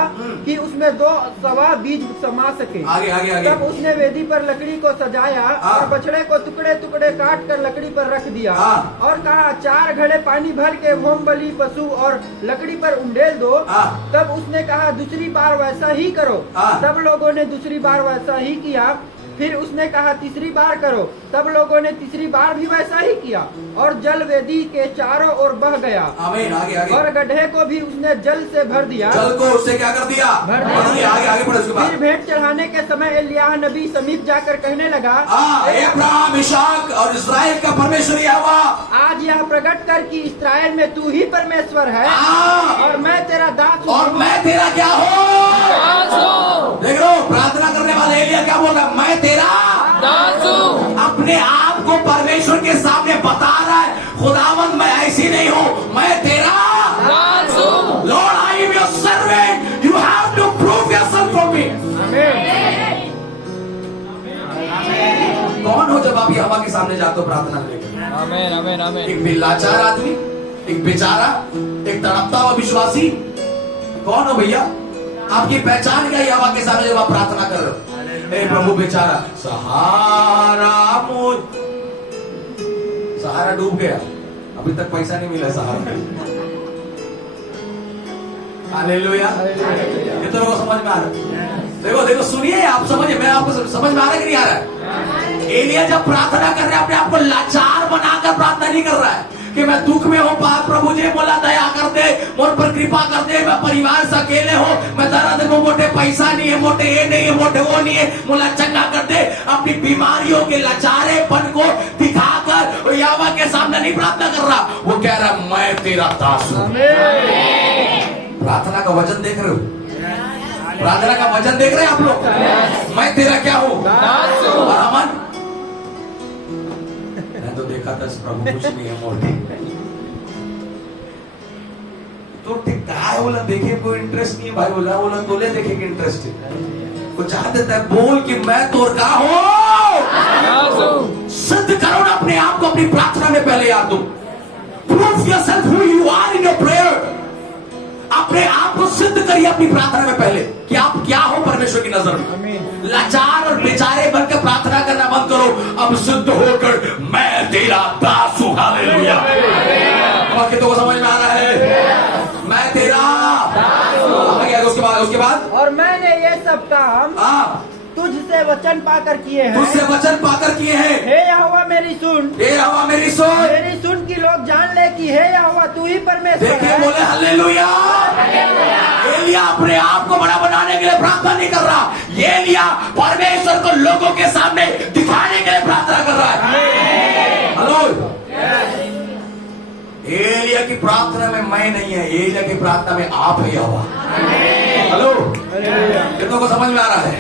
कि उसमें 2 सवा बीज समा सके। आगे आगे आगे। तब उसने वेदी पर लकड़ी को सजाया और बछड़े को टुकड़े टुकड़े काट कर लकड़ी पर रख दिया, और कहा 4 घड़े पानी भर के होम बलि पशु और लकड़ी पर उंडेल दो। तब उसने कहा दूसरी बार वैसा ही करो। तब लोगों ने दूसरी बार वैसा ही किया। फिर उसने कहा तीसरी बार करो। तब लोगों ने तीसरी बार भी वैसा ही किया, और जल वेदी के चारों ओर बह गया। आमीन। आगे आगे। और गड्ढे को भी उसने जल से भर दिया। जल को उससे क्या कर दिया? भर दिया। आगे आगे पढ़े उसके बाद। फिर भेंट चढ़ाने के समय एलिय्याह नबी समीप जाकर कहने लगा, अब्राहम, इसहाक और इस्राएल का परमेश्वर यहोवा, आज यह प्रकट कर कि इस्राएल में तू ही परमेश्वर है, और मैं तेरा दास हूँ। और मैं तेरा क्या हूँ? देख लो, प्रार्थना करने वाले एलिय्याह क्या बोल रहा है? मैं तेरा दास हूँ। अपने आप को परमेश्वर के सामने बता रहा है, खुदावंद मैं ऐसी नहीं हूँ, मैं तेरा दास आप यहोवा के सामने जाते हो प्रार्थना लेकर, आमेन आमेन आमेन। एक लाचार आदमी, एक बेचारा, एक तड़पता हुआ विश्वासी, कौन हो भैया? आपकी पहचान क्या है यहोवा के सामने जब आप प्रार्थना कर रहे हो? ए प्रभु बेचारा, सहारा डूब गया, अभी तक पैसा नहीं मिला सहारा। हालेलुया। ये तो लोगों को समझ में आ रहा है। देखो देखो सुनिए, आप समझिए, मैं आपको समझ में आ रहा है कि नहीं आ रहा है? एलिया जब प्रार्थना कर रहे हैं, अपने आप को लाचार बनाकर प्रार्थना नहीं कर रहा है कि मैं दुख में हूँ, प्रभु जी बोला दया कर दे, मुझ पर कृपा कर दे, मैं परिवार से अकेले हो, मैं दर्द में, मोटे पैसा नहीं है, मोटे ये नहीं है, मोटे वो नहीं है, मुझे चंगा कर दे। अपनी बीमारियों के लाचारेपन को दिखाकर यहोवा के सामने नहीं प्रार्थना कर रहा, वो कह रहा मैं तेरा दास हूँ। प्रार्थना का वजन देख रहे हो? प्रार्थना का वजन देख रहे हैं आप लोग? मैं तेरा क्या हूँ? और अमन, मैं तो देखा था प्रभु कुछ नहीं है, मोटे तो काय बोला देखे कोई इंटरेस्ट नहीं है भाई, बोला तोले देखे कि इंटरेस्ट है, वो चाह देता है बोल कि मैं तो का हूँ। सिद्ध करो ना अपने आप को अपनी प्रार्थना में पहले यार तुम। Prove yourself who you are in your prayer. अपने आप को सिद्ध करिए अपनी प्रार्थना में पहले कि आप क्या हो परमेश्वर की नजर में। लाचार और बेचारे बनकर प्रार्थना करना बंद करो, अब सिद्ध होकर मैं तेरा दास हूं। हालेलुया। बाकी तो समझ में आ रहा है, मैं तेरा दास हूं। उसके बाद और मैंने ये सब काम तुझसे वचन पाकर किए हैं, तुझसे वचन पाकर किए हैं। हे यहोवा मेरी सुन, हे यहोवा मेरी सुन, मेरी सुन की लोग जान ले कि हे यहोवा तू ही परमेश्वर है। देखिए बोले हालेलुया। एलिया अपने आप को बड़ा बनाने के लिए प्रार्थना नहीं कर रहा, ये एलिया परमेश्वर को लोगों के सामने दिखाने के लिए प्रार्थना कर रहा है। हेलो, एलिया की प्रार्थना में मैं नहीं है, एलिया की प्रार्थना में आप है यहोवा। हेलो, कितनों को समझ में आ रहा है?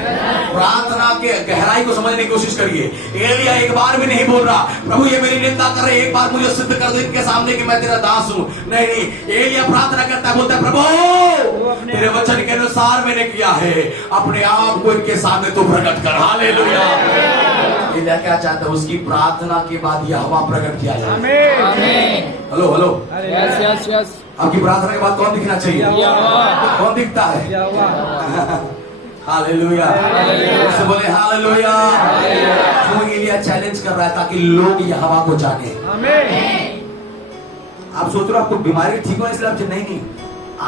प्रार्थना के गहराई को समझने की कोशिश करिए। एलिया एक बार भी नहीं बोल रहा प्रभु ये मेरी निंदा कर रहे, एक बार मुझे सिद्ध कर दे इनके सामने कि मैं तेरा दास हूं। नहीं नहीं, एलिया प्रार्थना करता है, बोलता है प्रभु तेरे वचन के अनुसार मैंने किया है, अपने आप को इनके सामने तू प्रकट कर। हालेलुया। एलिया क्या चाहता है? उसकी प्रार्थना के बाद यहोवा प्रकट किया जाए। आमीन। Hello hello, yes yes yes. आपकी प्रार्थना के बाद कौन दिखना चाहिए? कौन दिखता है? हालेलुया। उससे बोले हालेलुया। क्यों एलिया चैलेंज कर रहा है? ताकि लोग यहोवा को जाने। आप सोच रहे हो आपको बीमारी ठीक हो इसलिए आप नहीं,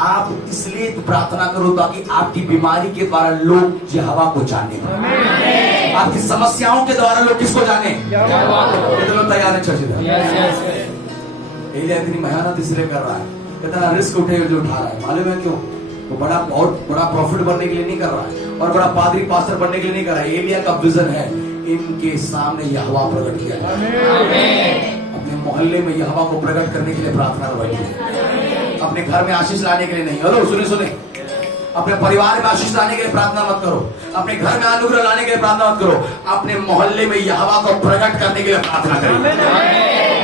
आप इसलिए प्रार्थना करो ताकि आपकी बीमारी के द्वारा लोग यहोवा को जाने, आपकी समस्याओं के द्वारा लोग किसको जाने? कितने लोग तैयार है? एलिया इतनी मेहनत इसलिए कर रहा है, इतना रिस्क उठे जो उठा रहा है, मालूम है क्यों? वो बड़ा बहुत बड़ा प्रॉफिट बनने के लिए नहीं कर रहा है और बड़ा पादरी पास्टर बनने के लिए नहीं कर रहा है। एलिया का विजन है इनके सामने यहोवा प्रकट किया जाए। अपने मोहल्ले में यहोवा को प्रकट करने के लिए प्रार्थना करवाइए, अपने घर में आशीष लाने के लिए नहीं। हेलो सुने सुने, अपने परिवार में आशीष लाने के लिए प्रार्थना मत करो, अपने घर में अनुग्रह लाने के लिए प्रार्थना मत करो, अपने मोहल्ले में यहोवा को प्रकट करने के लिए प्रार्थना करो।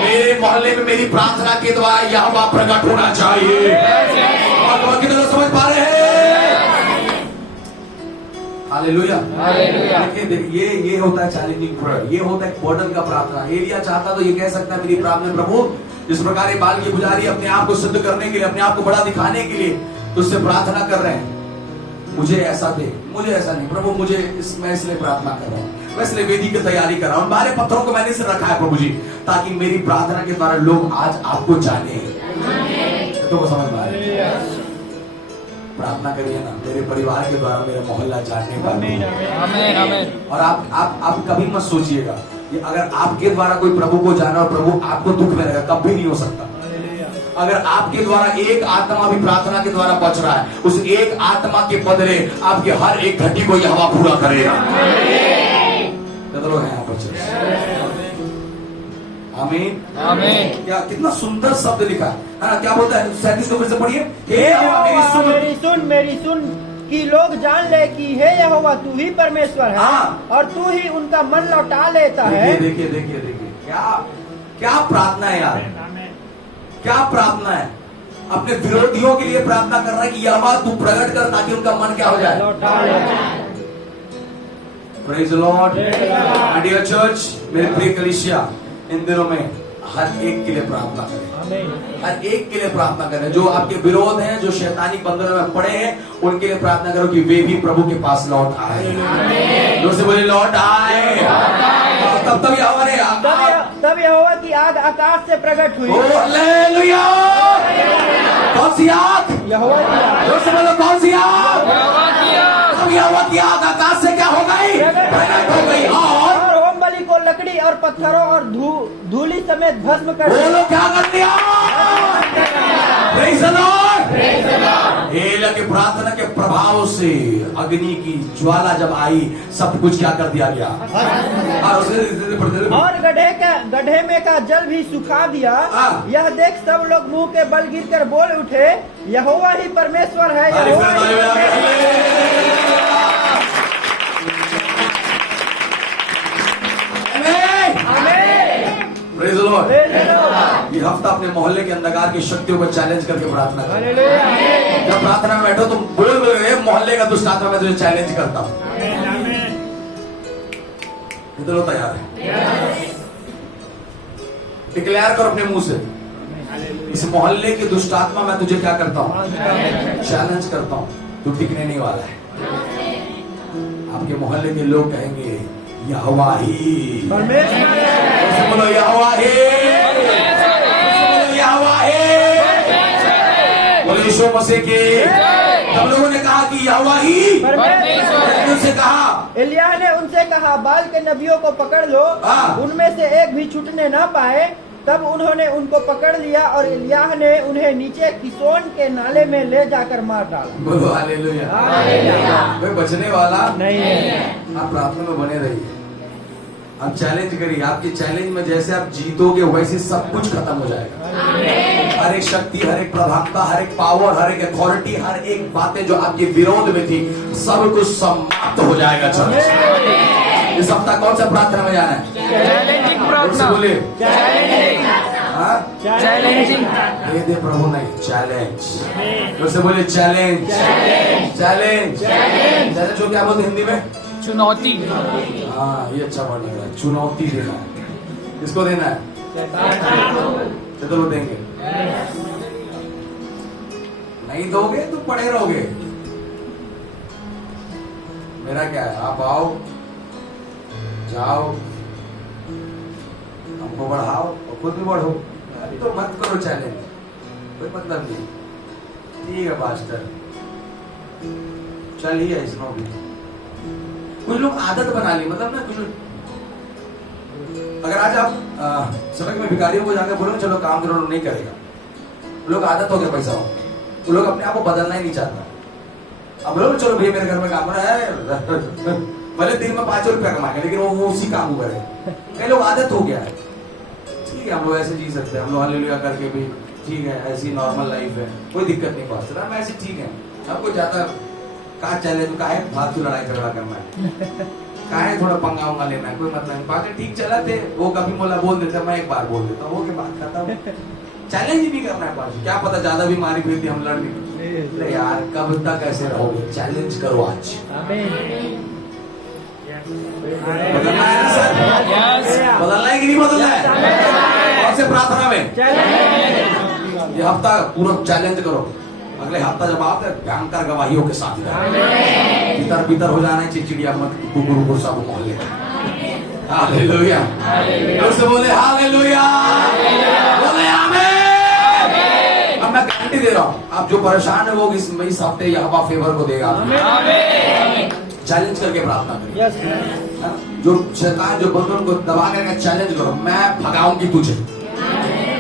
मेरे मोहल्ले में मेरी प्रार्थना के द्वारा यहोवा प्रकट होना चाहिए। और कितने लोग समझ पा रहे हैं? हालेलुया। देखिए ये होता है चैलेंजिंग प्रेयर, ये होता है बर्डन का प्रार्थना। एलिया चाहता तो ये कह सकता है मेरी प्रार्थना प्रभु जिस प्रकार ये बाल की पुजारी अपने आप को सिद्ध करने के लिए, अपने आप को बड़ा दिखाने के लिए तुझसे प्रार्थना कर रहे हैं, मुझे ऐसा दे, मुझे ऐसा नहीं प्रभु, मुझे मैं इसलिए प्रार्थना कर रहा हूँ, मैं इसलिए वेदी की तैयारी कर रहा हूँ, बारे पत्थरों को मैंने सिर रखा है प्रभु जी, ताकि मेरी प्रार्थना के द्वारा लोग आज आपको जाने। तो समझ में आ रही है? प्रार्थना करिए ना, मेरे परिवार के द्वारा मेरा मोहल्ला जानने का। और आप कभी मत सोचिएगा कि अगर आपके द्वारा कोई प्रभु को जाना और प्रभु आपको दुख में रहेगा, कभी नहीं हो सकता। अगर आपके द्वारा एक आत्मा भी प्रार्थना के द्वारा बच रहा है, उस एक आत्मा के बदले आपके हर एक घंटी को यहोवा पूरा करेगा। आमीन आमीन। क्या कितना सुंदर शब्द लिखा है ना? क्या बोलता है? 37 को फिर से पढ़िए। हे यहोवा मेरी सुन कि लोग जान ले कि हे यहोवा तू ही परमेश्वर है और तू ही उनका मन लौटा लेता है। देखिए देखिए देखिए क्या प्रार्थना है यार, क्या प्रार्थना है? अपने विरोधियों के लिए प्रार्थना कर रहा है कि यहोवा तू प्रकट कर ताकि उनका मन क्या हो जाए? Praise the lord. My dear church, मेरे प्रिय कलीसिया, इन दिनों में हर एक के लिए प्रार्थना करें, हर एक के लिए प्रार्थना करें। जो आपके विरोध हैं, जो शैतानी बंधनों में पड़े हैं, उनके लिए प्रार्थना करो कि वे भी प्रभु के पास लौट आए। जोर से बोले लौट आए। तब यहोवा ने तब यहोवा की आग आकाश से प्रकट हुई। हालेलुया। कौन सी आग? यहोवा की आग। जोर से बोलो कौन सी आग? यहोवा की आग। तब यहोवा की आग आकाश से क्या हो गई? प्रकट हो गई। और होम बलि को लकड़ी और पत्थरों और धूली समेत भस्म कर दिया। बोलो क्या कर दिया? Praise the Lord. एलिया की प्रार्थना के प्रभाव से अग्नि की ज्वाला जब आई, सब कुछ क्या कर दिया गया? और गड्ढे में का जल भी सुखा दिया। यह देख सब लोग मुंह के बल गिरकर बोल उठे, यहोवा ही परमेश्वर है। यहोवा प्रेज़ द लॉर्ड। ये हफ्ता अपने मोहल्ले के अंधकार की शक्तियों को चैलेंज करके प्रार्थना करो। जब प्रार्थना में बैठो तो बोल मोहल्ले का दुष्ट आत्मा मैं तुझे चैलेंज करता हूँ। कितने लोग तैयार है? डिक्लेयर करो अपने मुंह से, इस मोहल्ले की दुष्ट आत्मा मैं तुझे क्या करता हूँ? चैलेंज करता हूँ। तू टिकने नहीं वाला है। आपके मोहल्ले के लोग कहेंगे यहोवा ही परमेश्वर है। बोलो यहोवा ही, यहोवा ही, बोलो यीशु मसीह के। सब लोगों ने कहा कि यहोवा ही परमेश्वर। उनसे कहा, एलिय्याह ने उनसे कहा, बाल के नबियों को पकड़ लो, उनमें से एक भी छूटने न पाए। तब उन्होंने उनको पकड़ लिया और एलिय्याह ने उन्हें नीचे किसोन के नाले में ले जाकर मार डाला। बोलो हालेलुया। कोई बचने वाला नहीं है। आप प्रार्थना में बने रहिए, आप चैलेंज करिए। आपके चैलेंज में जैसे आप जीतोगे वैसे सब कुछ खत्म हो जाएगा। हर एक शक्ति, हर एक प्रभावता, हर एक पावर, हर एक अथॉरिटी, हर एक बातें जो आपके विरोध में थी, सब कुछ समाप्त हो जाएगा। चर्च, इस हफ्ता कौन सा प्रार्थना में जाना है? चैलेंजिंग प्रार्थना। बोले चैलेंजिंग। दे प्रभु नहीं, चैलेंज। जैसे बोले चैलेंज, चैलेंज, चैलेंज जो क्या बोलते हिंदी में? चुनौती। हाँ, ये अच्छा वर्ड लग रहा है। चुनौती देना है। किसको देना है? चलो देंगे। नहीं दोगे तो पड़े रहोगे। मेरा क्या है, आप आओ, जाओ, हमको बढ़ाओ और खुद भी बढ़ो। तो मत करो चैलेंज, कोई मतलब नहीं। ठीक है पास्टर, चलिए इसमें भी कुछ लोग आदत बना ली। मतलब ना, कुछ अगर आज आप सड़क में भिखारियों को जाकर बोलो चलो काम करो, नहीं करेगा। लोग आदत हो गया पैसा हो, वो लोग अपने आप को बदलना ही नहीं चाहता। अब बोलो चलो भैया मेरे घर में काम करो है, भले दिन में 5 रुपया कमाएंगे लेकिन वो उसी काम को करे। कई लोग आदत हो गया है। ठीक है, हम लोग ऐसे जी सकते हैं, हम लोग हालेलुया करके भी ठीक है, ऐसी नॉर्मल लाइफ है, कोई दिक्कत नहीं पास हम ऐसे ठीक है। हमको ज्यादा कहा चैलेंज का है, फालतू लड़ाई झगड़ा करना है, कहा है थोड़ा पंगा उंगा लेना है, कोई मतलब नहीं। बाकी ठीक चला थे, वो कभी मोला बोल देते, मैं एक बार बोल देता हूँ, वो के बात खत्म। चैलेंज भी करना है पास, क्या पता ज्यादा भी मारी फिर हम लड़ भी यार, कब तक ऐसे रहोगे? चैलेंज करो आज। बदलना है ना सर? बदलना है कि नहीं बदलना है? कौन से प्रार्थना में? ये हफ्ता पूरा चैलेंज करो। अगले हफ्ता जब आप भयंकर गवाहियों के साथ भीतर भीतर हो जाना है, चिड़चिड़िया मत, कुकुर को सब मोहल्ले। हालेलुया, उससे बोले हालेलुया, बोले आमीन। अब मैं गारंटी दे रहा हूँ, आप जो परेशान है वो इस हफ्ते यहोवा फेवर को देगा। चैलेंज करके प्रार्थना करिए। जो शैतान जो बंधन को दबा करके चैलेंज करो, मैं भगाऊंगी तुझे।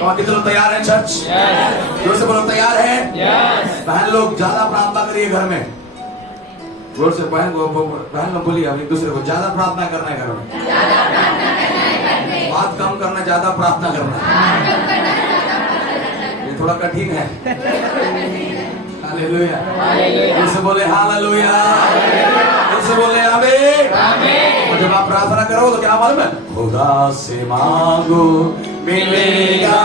और कितने लोग तैयार हैं चर्च? जोर से बोलो तैयार है? बहन लोग ज्यादा प्रार्थना करिए घर में। जोर से बहन लोग बोलिए एक दूसरे को, ज्यादा प्रार्थना करना है घर में, बात कम करना, ज्यादा प्रार्थना करना। ये थोड़ा कठिन है। हालेलुया, जोर से बोले हालेलुया, जोर से बोले आमीन। और जब आप प्रार्थना करो तो क्या मालूम है? खुदा से मांगो मिलेगा,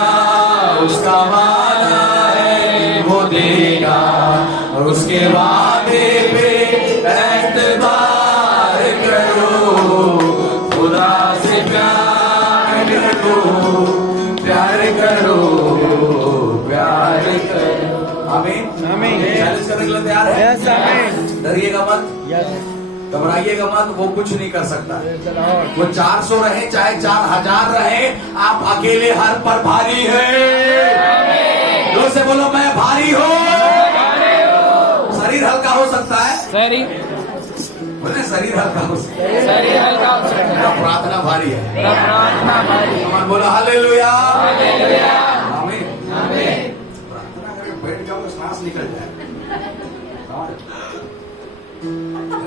उसका वादा है वो देगा, और उसके वादे पे एतबार करो। आमीन आमीन। चैलेंज करने के लिए तैयार है? यस आमीन। डरिएगा मत, यस घबराइएगा मत, वो कुछ नहीं कर सकता। लॉर्ड। वो 400 रहे चाहे 4000 रहे, आप अकेले हर पर भारी है। जोर से बोलो मैं भारी हूँ। शरीर हल्का हो सकता है, बोले शरीर हल्का हो सकता है, शरीर हल्का हो सकता है, पर प्रार्थना भारी है। प्रार्थना भारी। कमान बोलो हालेलुया। हालेलुया। आमीन। आमीन। प्रार्थना करके बैठ जाओ, सांस निकल जाए।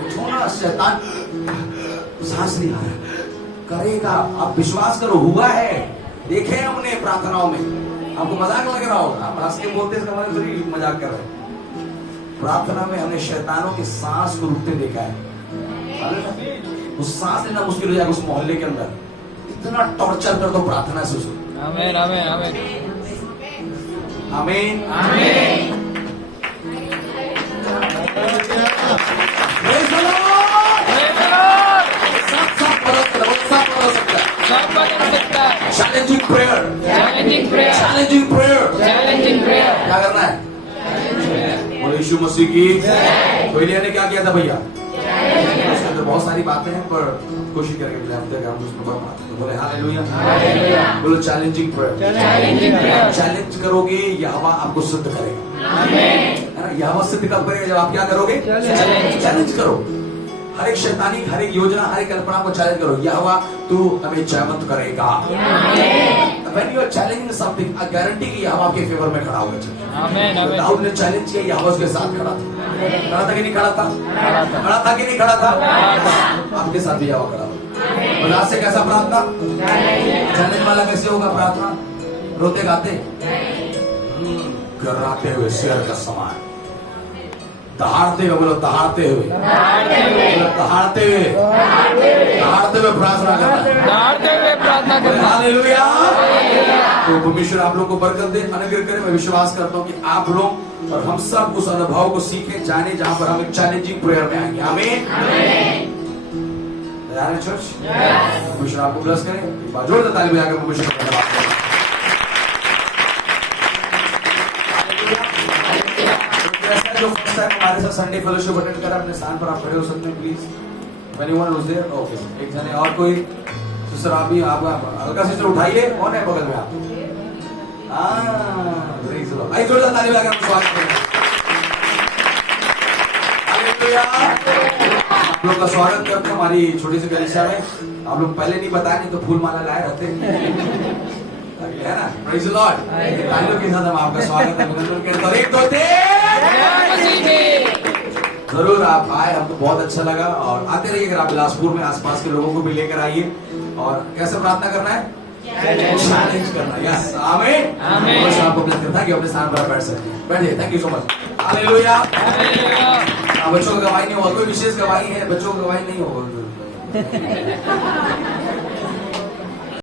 छोड़ा शैतान सांस नहीं आ रहा, करेगा। आप विश्वास करो, हुआ है, देखे हमने प्रार्थनाओं में। आपको मजाक लग रहा होगा, आप हंस के बोलते इसका मतलब थोड़ी मजाक कर रहे हैं। प्रार्थना में हमने शैतानों की सांस को रुकते देखा है। उस सांस लेना मुश्किल हो जाएगा उस मोहल्ले के अंदर, इतना टॉर्चर कर दो प्रार्थना से उसको। आमीन आमीन आमीन आमीन आमीन। Praise the Lord! सब बदल सकता है। सब बदल सकता है। Challenging prayer, challenging prayer, challenging prayer. Challenging prayer. क्या करना है? बोलो यीशु मसीह की। तो एलिया ने क्या किया था भैया? उसके अंदर बहुत सारी बातें हैं, पर कोशिश करेंगे अगले हफ्ते हम उसको पर बात करें। बोले हालेलुया। बोलो challenging prayer. Challenging prayer. Challenge करोगे, यहोवा आपको सिद्ध करेगा। आमीन। है ना? यहोवा सिद्ध कब करेगा? जब आप क्या करोगे? चैलेंज। चैलेंज करो। हर एक शैतानी, हर एक योजना, हर एक कल्पना को चैलेंज करो। यहोवा तू हमें जयवंत करेगा। When you are challenging something, I guarantee कि यहोवा आपके फेवर में खड़ा होगा। आमीन तो आमीन। दाऊद ने चैलेंज किया, यहोवा उसके साथ खड़ा था। खड़ा था कि नहीं खड़ा था? खड़ा था कि नहीं खड़ा था? आपके साथ भी यहोवा खड़ा होगा। और आज से कैसा प्रार्थना? चैलेंज वाला कैसे होगा प्रार्थना? रोते गाते, कराते हुए शेर का समान, दहाड़ते हुए, बोलो दहाड़ते हुए, बोलो दहाड़ते हुए, दहाड़ते हुए प्रार्थना करना। दहाड़ते हुए प्रार्थना बोले करना। हालेलुया। तो परमेश्वर आप लोग को बरकत दे, अनुग्रह करे। मैं विश्वास करता हूँ कि आप लोग और हम सब उस अनुभव को सीखें, जाने जहां पर हम एक चैलेंजिंग प्रेयर में आएंगे। आमीन। तैयार है चर्च? परमेश्वर आपको ब्लेस करे। एक बार जोरदार ताली बजाकर परमेश्वर का धन्यवाद करें। जो फर्स्ट टाइम हमारे साथ संडे फेलोशिप अटेंड करा, अपने स्थान पर आप खड़े हो सकते हैं please. Anyone was there? Okay, एक जने और कोई सिस्टर, आप भी, आप हल्का सिस्टर उठाइए। कौन है बगल में आप? Praise the Lord. आइए जोरदार ताली बजाकर स्वागत करें। हालेलुया। आप लोग का स्वागत करते हैं हमारी छोटी सी कलीसिया में। आप लोग पहले नहीं बताए, नहीं तो फूल माला लाए रहते है ना। Praise the Lord. तालियों के साथ हम आपका स्वागत अभिनंदन करते हैं। 1 2 3 जरूर आप आए, हमको बहुत अच्छा लगा। और आते रहिए, अगर आप बिलासपुर में आसपास के लोगों को भी लेकर आइए। और कैसे प्रार्थना करना है? चैलेंज करना है। यस आमीन आमीन। बस आपको ब्लेस करता है कि अपने स्थान पर बैठ सकते हैं। बैठिए। Thank you so much. Hallelujah. बच्चों की गवाही नहीं होगा, कोई विशेष गवाही है? बच्चों की गवाही नहीं होगा।